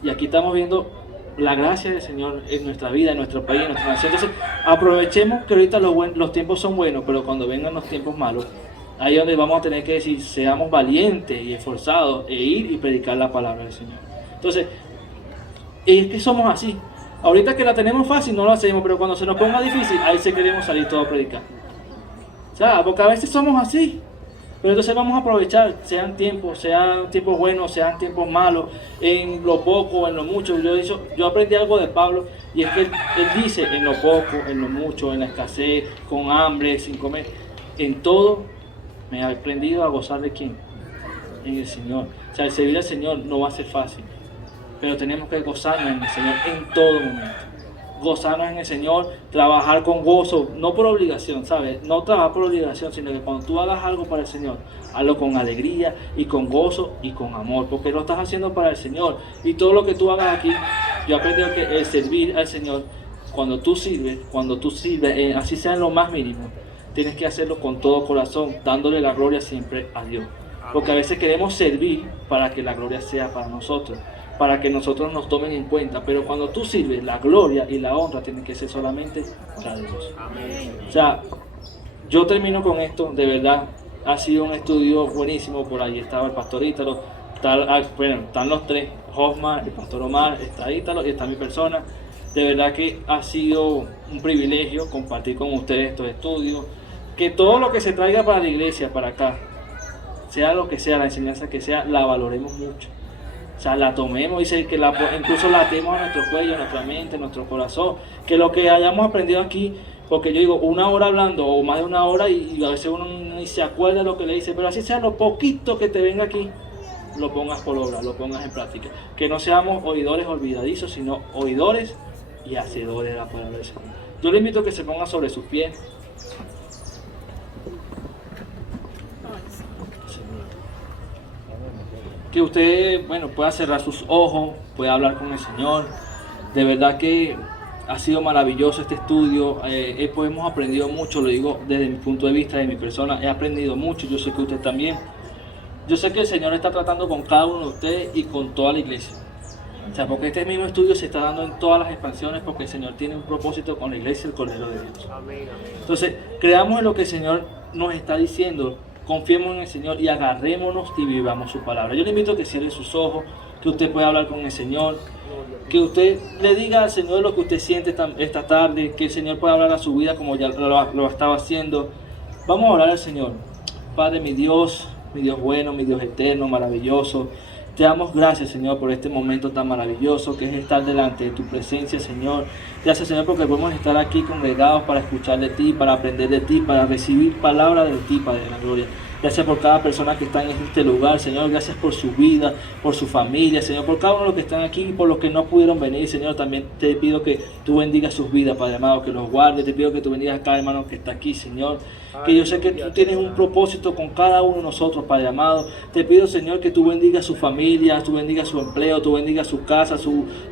Y aquí estamos viendo la gracia del Señor en nuestra vida, en nuestro país, en nuestra nación. Entonces, aprovechemos que ahorita los tiempos son buenos, pero cuando vengan los tiempos malos, ahí es donde vamos a tener que decir, seamos valientes y esforzados e ir y predicar la palabra del Señor. Entonces, es que somos así. Ahorita que la tenemos fácil no lo hacemos, pero cuando se nos ponga difícil, ahí se queremos salir todos a predicar. O sea, porque a veces somos así. Pero entonces vamos a aprovechar, sean tiempos buenos, sean tiempos malos, en lo poco, en lo mucho. Yo aprendí algo de Pablo, y es que él dice, en lo poco, en lo mucho, en la escasez, con hambre, sin comer, en todo me he aprendido a gozar de quién, en el Señor. O sea, el servir al Señor no va a ser fácil, pero tenemos que gozarnos en el Señor en todo momento. Gozarnos en el Señor, trabajar con gozo, no por obligación, ¿sabes? No trabajar por obligación, sino que cuando tú hagas algo para el Señor, hazlo con alegría y con gozo y con amor, porque lo estás haciendo para el Señor. Y todo lo que tú hagas aquí, yo he aprendido que el servir al Señor, cuando tú sirves, así sea en lo más mínimo, tienes que hacerlo con todo corazón, dándole la gloria siempre a Dios. Porque a veces queremos servir para que la gloria sea para nosotros, para que nosotros nos tomen en cuenta, pero cuando tú sirves, la gloria y la honra tienen que ser solamente para Dios. Amén. O sea, yo termino con esto, de verdad, ha sido un estudio buenísimo. Por ahí estaba el pastor Ítalo, están los tres, Hosmar, el pastor Omar, está Ítalo y está mi persona. De verdad que ha sido un privilegio compartir con ustedes estos estudios, que todo lo que se traiga para la iglesia, para acá, sea lo que sea, la enseñanza que sea, la valoremos mucho. O sea, la tomemos, dice que incluso la atemos a nuestro cuello, a nuestra mente, a nuestro corazón. Que lo que hayamos aprendido aquí, porque yo digo, 1 hora hablando o más de 1 hora y a veces uno ni se acuerda de lo que le dice, pero así sea lo poquito que te venga aquí, lo pongas por obra, lo pongas en práctica. Que no seamos oidores olvidadizos, sino oidores y hacedores de la palabra del Señor. Yo le invito a que se ponga sobre sus pies. Que usted, pueda cerrar sus ojos, pueda hablar con el Señor. De verdad que ha sido maravilloso este estudio. Pues hemos aprendido mucho, lo digo desde mi punto de vista, de mi persona. He aprendido mucho, yo sé que usted también. Yo sé que el Señor está tratando con cada uno de ustedes y con toda la iglesia. O sea, porque este mismo estudio se está dando en todas las expansiones, porque el Señor tiene un propósito con la iglesia, el Cordero de Dios. Entonces, creamos en lo que el Señor nos está diciendo. Confiemos en el Señor y agarrémonos y vivamos su palabra. Yo le invito a que cierre sus ojos, que usted pueda hablar con el Señor, que usted le diga al Señor lo que usted siente esta tarde, que el Señor pueda hablar a su vida como ya lo estaba haciendo. Vamos a orar al Señor. Padre, mi Dios bueno, mi Dios eterno, maravilloso. Te damos gracias, Señor, por este momento tan maravilloso que es estar delante de tu presencia, Señor. Gracias, Señor, porque podemos estar aquí congregados para escuchar de ti, para aprender de ti, para recibir palabras de ti, Padre de la gloria. Gracias por cada persona que está en este lugar, Señor. Gracias por su vida, por su familia, Señor. Por cada uno de los que están aquí y por los que no pudieron venir, Señor. También te pido que tú bendigas sus vidas, Padre amado, que los guardes. Te pido que tú bendigas a cada hermano que está aquí, Señor. Que yo sé que tú tienes un propósito con cada uno de nosotros, Padre amado. Te pido, Señor, que tú bendigas su familia, tú bendigas su empleo, tú bendigas su casa,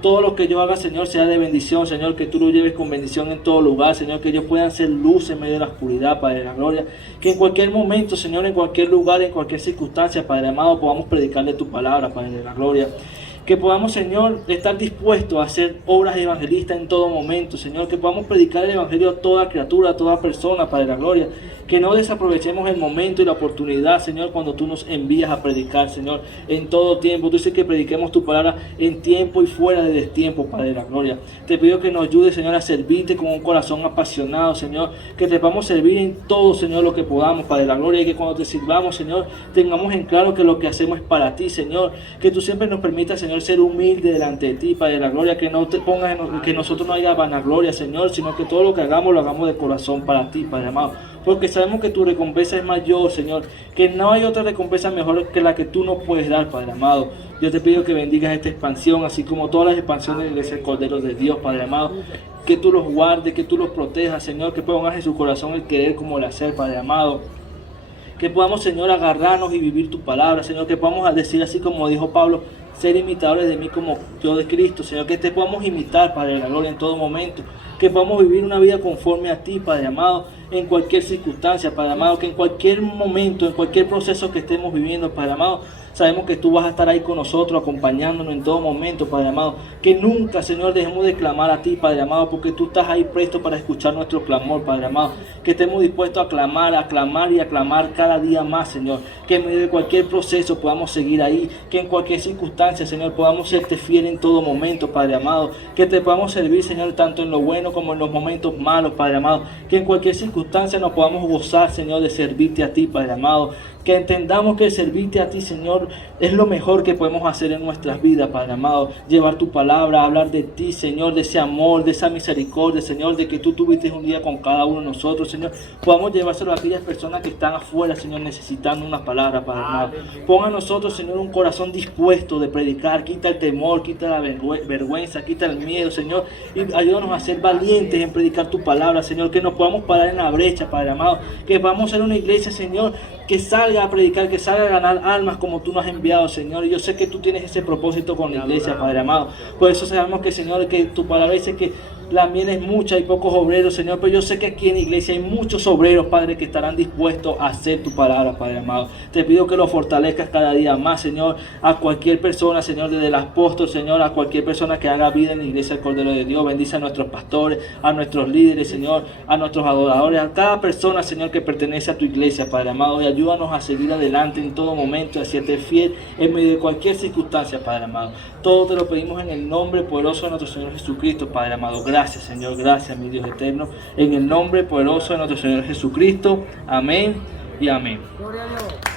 todo lo que yo haga, Señor, sea de bendición, Señor. Que tú lo lleves con bendición en todo lugar, Señor. Que ellos puedan ser luz en medio de la oscuridad, Padre de la gloria. Que en cualquier momento, Señor, en cualquier lugar, en cualquier circunstancia, Padre amado, podamos predicarle tu palabra, Padre de la gloria. Que podamos, Señor, estar dispuestos a hacer obras evangelistas en todo momento, Señor. Que podamos predicar el evangelio a toda criatura, a toda persona, Padre de la gloria. Que no desaprovechemos el momento y la oportunidad, Señor, cuando tú nos envías a predicar, Señor, en todo tiempo. Tú dices que prediquemos tu palabra en tiempo y fuera de destiempo, Padre de la gloria. Te pido que nos ayudes, Señor, a servirte con un corazón apasionado, Señor. Que te podamos servir en todo, Señor, lo que podamos, Padre de la gloria. Y que cuando te sirvamos, Señor, tengamos en claro que lo que hacemos es para ti, Señor. Que tú siempre nos permitas, Señor, ser humilde delante de ti, Padre de la gloria. Que no te pongas que nosotros no haya vanagloria, Señor, sino que todo lo que hagamos lo hagamos de corazón para ti, Padre amado. Porque sabemos que tu recompensa es mayor, Señor. Que no hay otra recompensa mejor que la que tú nos puedes dar, Padre amado. Yo te pido que bendigas esta expansión, así como todas las expansiones de la Iglesia del Cordero de Dios, Padre amado. Que tú los guardes, que tú los protejas, Señor. Que pongas en su corazón el querer como el hacer, Padre amado. Que podamos, Señor, agarrarnos y vivir tu palabra, Señor. Que podamos decir así como dijo Pablo, ser imitadores de mí como yo de Cristo, Señor. Que te podamos imitar, Padre de la gloria, en todo momento. Que podamos vivir una vida conforme a ti, Padre amado, en cualquier circunstancia, Padre amado. Que en cualquier momento, en cualquier proceso que estemos viviendo, Padre amado, Sabemos que tú vas a estar ahí con nosotros, acompañándonos en todo momento, Padre amado. Que nunca, Señor, dejemos de clamar a ti, Padre amado, porque tú estás ahí presto para escuchar nuestro clamor, Padre amado. Que estemos dispuestos a clamar y a clamar cada día más, Señor. Que en medio de cualquier proceso podamos seguir ahí. Que en cualquier circunstancia, Señor, podamos serte fiel en todo momento, Padre amado. Que te podamos servir, Señor, tanto en lo bueno como en los momentos malos, Padre amado. Que en cualquier circunstancia nos podamos gozar, Señor, de servirte a ti, Padre amado. Que entendamos que servirte a ti, Señor, es lo mejor que podemos hacer en nuestras vidas, Padre amado. Llevar tu palabra, hablar de ti, Señor, de ese amor, de esa misericordia, Señor, de que tú tuviste un día con cada uno de nosotros, Señor. Podamos llevárselo a aquellas personas que están afuera, Señor, necesitando una palabra, Padre amado. Ponga a nosotros, Señor, un corazón dispuesto de predicar. Quita el temor, quita la vergüenza, quita el miedo, Señor. Y ayúdanos a ser valientes en predicar tu palabra, Señor. Que nos podamos parar en la brecha, Padre amado. Que podamos ser una iglesia, Señor, que salga a predicar, que salga a ganar almas como tú nos has enviado, Señor. Y yo sé que tú tienes ese propósito con la iglesia, Padre amado. Por eso sabemos que, Señor, que tu palabra dice que la miel es mucha y pocos obreros, Señor. Pero yo sé que aquí en la iglesia hay muchos obreros, Padre, que estarán dispuestos a hacer tu palabra, Padre amado. Te pido que lo fortalezcas cada día más, Señor. A cualquier persona, Señor, desde el apóstol, Señor, a cualquier persona que haga vida en la iglesia del Cordero de Dios. Bendice a nuestros pastores, a nuestros líderes, Señor, a nuestros adoradores, a cada persona, Señor, que pertenece a tu iglesia, Padre amado. Y ayúdanos a seguir adelante en todo momento, a serte fiel en medio de cualquier circunstancia, Padre amado. Todo te lo pedimos en el nombre poderoso de nuestro Señor Jesucristo, Padre amado. Gracias, Señor, gracias, mi Dios eterno. En el nombre poderoso de nuestro Señor Jesucristo. Amén y amén. Gloria a Dios.